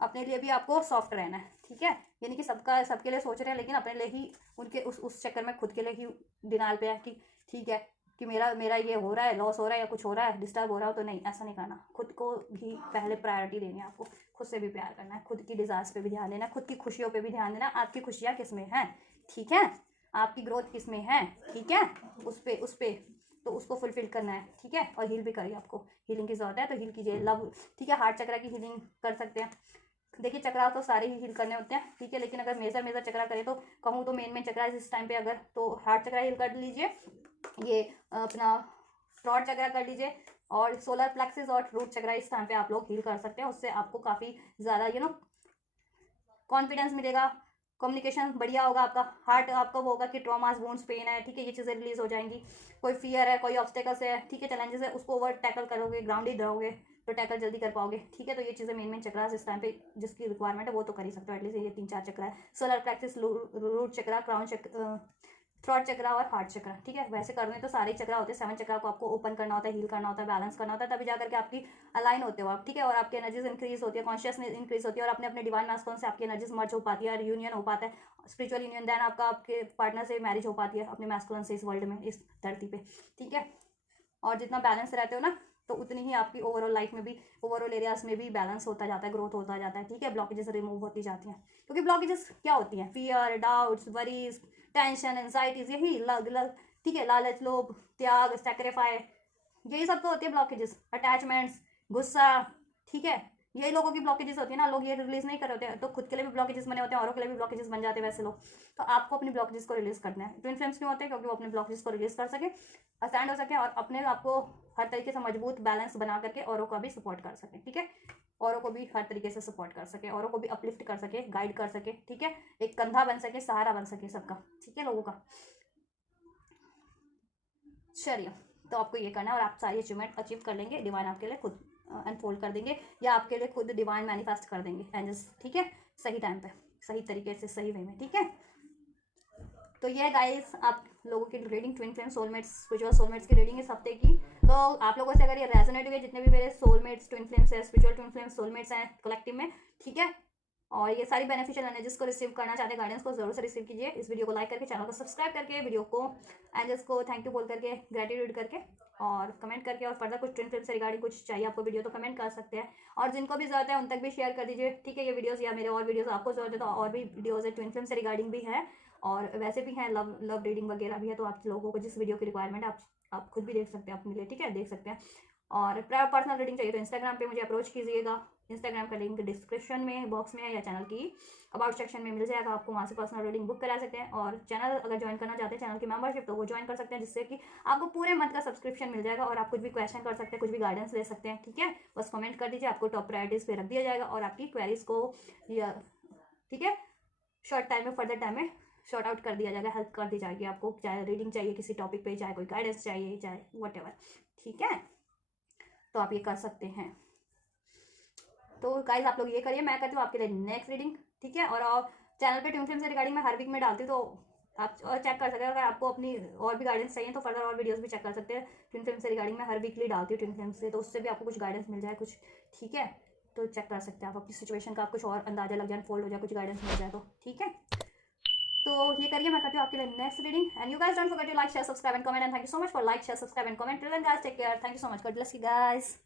अपने लिए भी आपको सॉफ्ट रहना है, ठीक है, यानी कि सबके लिए सोच रहे हैं लेकिन अपने लिए ही, उनके उस चक्कर में खुद के लिए ही डिनाल पे है कि ठीक है कि मेरा ये हो रहा है, लॉस हो रहा है या कुछ हो रहा है, डिस्टर्ब हो रहा हो, तो नहीं, ऐसा नहीं करना, खुद को भी पहले प्रायोरिटी देनी है आपको, खुद से भी प्यार करना है, खुद की डिजायर्स पे भी ध्यान देना, खुद की खुशियों पे भी ध्यान देना, आपकी खुशियाँ किस में हैं, ठीक है, आपकी ग्रोथ किस में है, ठीक है, उस पे तो उसको फुलफिल करना है, ठीक है। और हील भी करिए, आपको हीलिंग की जरूरत है तो हील कीजिए, लव, ठीक है, हार्ट चक्र की हीलिंग कर सकते हैं, देखिए चक्रा तो सारे ही हील करने होते हैं, ठीक है, लेकिन अगर मेजर चक्रा करें तो कहूँ तो मेन चक्रा इस टाइम पे, अगर तो हार्ट चक्रा हील कर लीजिए, ये अपना थ्रॉट चक्रा कर लीजिए, और सोलर प्लेक्सिस और रूट चक्रा इस टाइम पे आप लोग हील कर सकते हैं, उससे आपको काफ़ी ज़्यादा कॉन्फिडेंस मिलेगा, कम्युनिकेशन बढ़िया होगा, आपका हार्ट आपका वो होगा कि ट्रॉमास, वुंड्स, पेन है, ठीक है, ये चीज़ें रिलीज हो जाएंगी, कोई फियर है, कोई ऑब्स्टेकल्स है, ठीक है, चैलेंजेस है, उसको ओवर टैकल करोगे, ग्राउंडेड रहोगे, तो टैकल जल्दी कर पाओगे, ठीक है। तो ये चीज़ें मेन चक्रास इस टाइम पे जिसकी रिक्वायरमेंट है वो तो कर ही सकते हो, एटलीस्ट ये 3-4 चक्रा है। सोलर प्लेक्सस, रूट चक्रा, क्राउन चक्र, थ्रॉट चक्रा और हार्ट चक्रा, ठीक है। वैसे करने तो सारे चक्रा होते हैं, 7 चक्रा को आपको ओपन करना होता है, हील करना होता है, बैलेंस करना होता है, तभी जाकर के आपकी अलाइन होते हो आप, ठीक है। और आपकी एनर्जीज इंक्रीज होती है, कॉन्शियसनेस इंक्रीज होती है, और अपने अपने डिवाइन मास्कॉन से आपकी एनर्जीज मर्ज हो पाती है, यूनियन हो पाता है, स्पिरिचुअल यूनियन। देन आपका आपके पार्टनर से मैरिज हो पाती है, अपने मैस्कुलिन से, इस वर्ल्ड में, इस धरती पे, ठीक है। और जितना बैलेंस रहते हो ना, तो उतनी ही आपकी ओवरऑल लाइफ में भी, ओवरऑल एरियाज में भी बैलेंस होता जाता है, ग्रोथ होता जाता है, ठीक है। ब्लॉकेजेस रिमूव होती जाती हैं, क्योंकि ब्लॉकेजेस क्या होती हैं? Fear, doubts, worries, tension, anxieties, यही लग, ठीक है। लालच, लोभ, त्याग, सेक्रीफाई, यही सब तो होती है ब्लॉकेजेस। अटैचमेंट्स, गुस्सा, ठीक है। यही लोगों की ब्लॉकेजेस होती है ना, लोग ये रिलीज नहीं कर रहे होते हैं, तो खुद के लिए भी ब्लॉकेजेस बने होते हैं, औरों के लिए भी ब्लॉकेजेस बन जाते हैं वैसे लोग। तो आपको अपनी ब्लॉकेजेस को रिलीज करना है। ट्विन फ्लेम्स क्यों होते हैं? क्योंकि वो अपने ब्लॉकेजेस को रिलीज कर सके, स्टैंड हो सके, और अपने आपको हर तरीके से मजबूत बैलेंस बना करके औरों का भी सपोर्ट कर सके, ठीक है। औरों को भी हर तरीके से सपोर्ट कर सके, औरों को भी अपलिफ्ट कर सके, गाइड कर सके, ठीक है। एक कंधा बन सके, सहारा बन सके सबका, ठीक है, लोगों का। चलिए, तो आपको ये करना है, और आप सारी अचीवमेंट अचीव कर लेंगे। डिवाइन आपके लिए खुद अनफोल्ड कर देंगे, या आपके लिए खुद डिवाइन मैनिफेस्ट कर देंगे एंजल्स, ठीक है। सही टाइम पे, सही तरीके से, सही वे में, ठीक है। तो ये गाइस आप लोगों की reading, twin flame soulmates, spiritual soulmates की रीडिंग इस हफ्ते की। तो आप लोगों से अगर ये रेजोनेट हुए, जितने भी मेरे सोलमेट्स, ट्विन फ्लेम्स है, स्पिरिचुअल ट्विन फ्लेम्स, सोलमेट्स हैं कलेक्टिव में, ठीक है, और ये सारी बेनिफिशियल एनर्जीज को रिसीव करना चाहते हैं, गाइडेंस को जरूर से रिसीव कीजिए। इस वीडियो को लाइक करके, चैनल को सब्सक्राइब करके, वीडियो को एंजल्स को थैंक यू बोल करके, ग्रेटिट्यूड करके, और कमेंट करके, और फर्दर कुछ ट्विन फ्लेम से रिगार्डिंग कुछ चाहिए आपको वीडियो तो कमेंट कर सकते हैं, और जिनको भी जरूरत है उन तक भी शेयर कर दीजिए, ठीक है। ये वीडियोस या मेरे और वीडियोस आपको जरूरत है तो और भी वीडियोस है ट्विन फ्लेम से रिगार्डिंग भी है, और वैसे भी हैं, लव रीडिंग वगैरह भी है। तो आप लोगों को जिस वीडियो की रिक्वायरमेंट है आप खुद भी देख सकते हैं अपने लिए, ठीक है, देख सकते हैं। और पर्सनल रीडिंग चाहिए तो इंस्टाग्राम पे मुझे अप्रोच कीजिएगा। इंस्टाग्राम का लिंक डिस्क्रिप्शन में बॉक्स में है, या चैनल की अबाउट सेक्शन में मिल जाएगा, आपको वहाँ से पर्सनल रीडिंग बुक करा सकते हैं। और चैनल अगर ज्वाइन करना चाहते हैं, चैनल की मेंबरशिप, तो वो ज्वाइन कर सकते हैं, जिससे कि आपको पूरे मंथ का सब्सक्रिप्शन मिल जाएगा, और आप कुछ भी क्वेश्चन कर सकते हैं, कुछ भी गाइडेंस ले सकते हैं, ठीक है। बस कमेंट कर दीजिए, आपको टॉप प्रायोरिटीज पे रख दिया जाएगा, और आपकी क्वेरीज को, ठीक है, शॉर्ट टाइम में, फर्दर टाइम में शॉर्ट आउट कर दिया जाएगा, हेल्प कर दी जाएगी आपको, चाहे रीडिंग चाहिए किसी टॉपिक पे, चाहे कोई गाइडेंस चाहिए, चाहे व्हाटएवर, ठीक है। तो आप ये कर सकते हैं। तो गाइज आप लोग ये करिए, मैं करती हूँ आपके लिए नेक्स्ट रीडिंग, ठीक है। और चैनल पे ट्विन फ्लेम से रिगार्डिंग मैं हर वीक में डालती हूँ, तो आप और चेक कर सकते हैं। अगर आपको अपनी और भी गाइडेंस चाहिए तो फर्दर और वीडियोस भी चेक कर सकते हैं। ट्विन फ्लेम से रिगार्डिंग मैं हर वीकली डालती हूँ ट्विन फ्लेम से, तो उससे भी आपको कुछ गाइडेंस मिल जाए कुछ, ठीक है। तो चेक कर सकते हैं आप अपनी सिचुएशन का, आप कुछ और अंदाजा लग जाए, फोल्ड हो जाए, कुछ गाइडेंस मिल जाए तो, ठीक है। तो ये करिए, मैं करती हूँ आपके लिए next reading. And you guys don't forget to like, share, subscribe and comment, and thank you so much for like, share, subscribe and comment. Till then guys, take care, thank you so much, God bless you guys.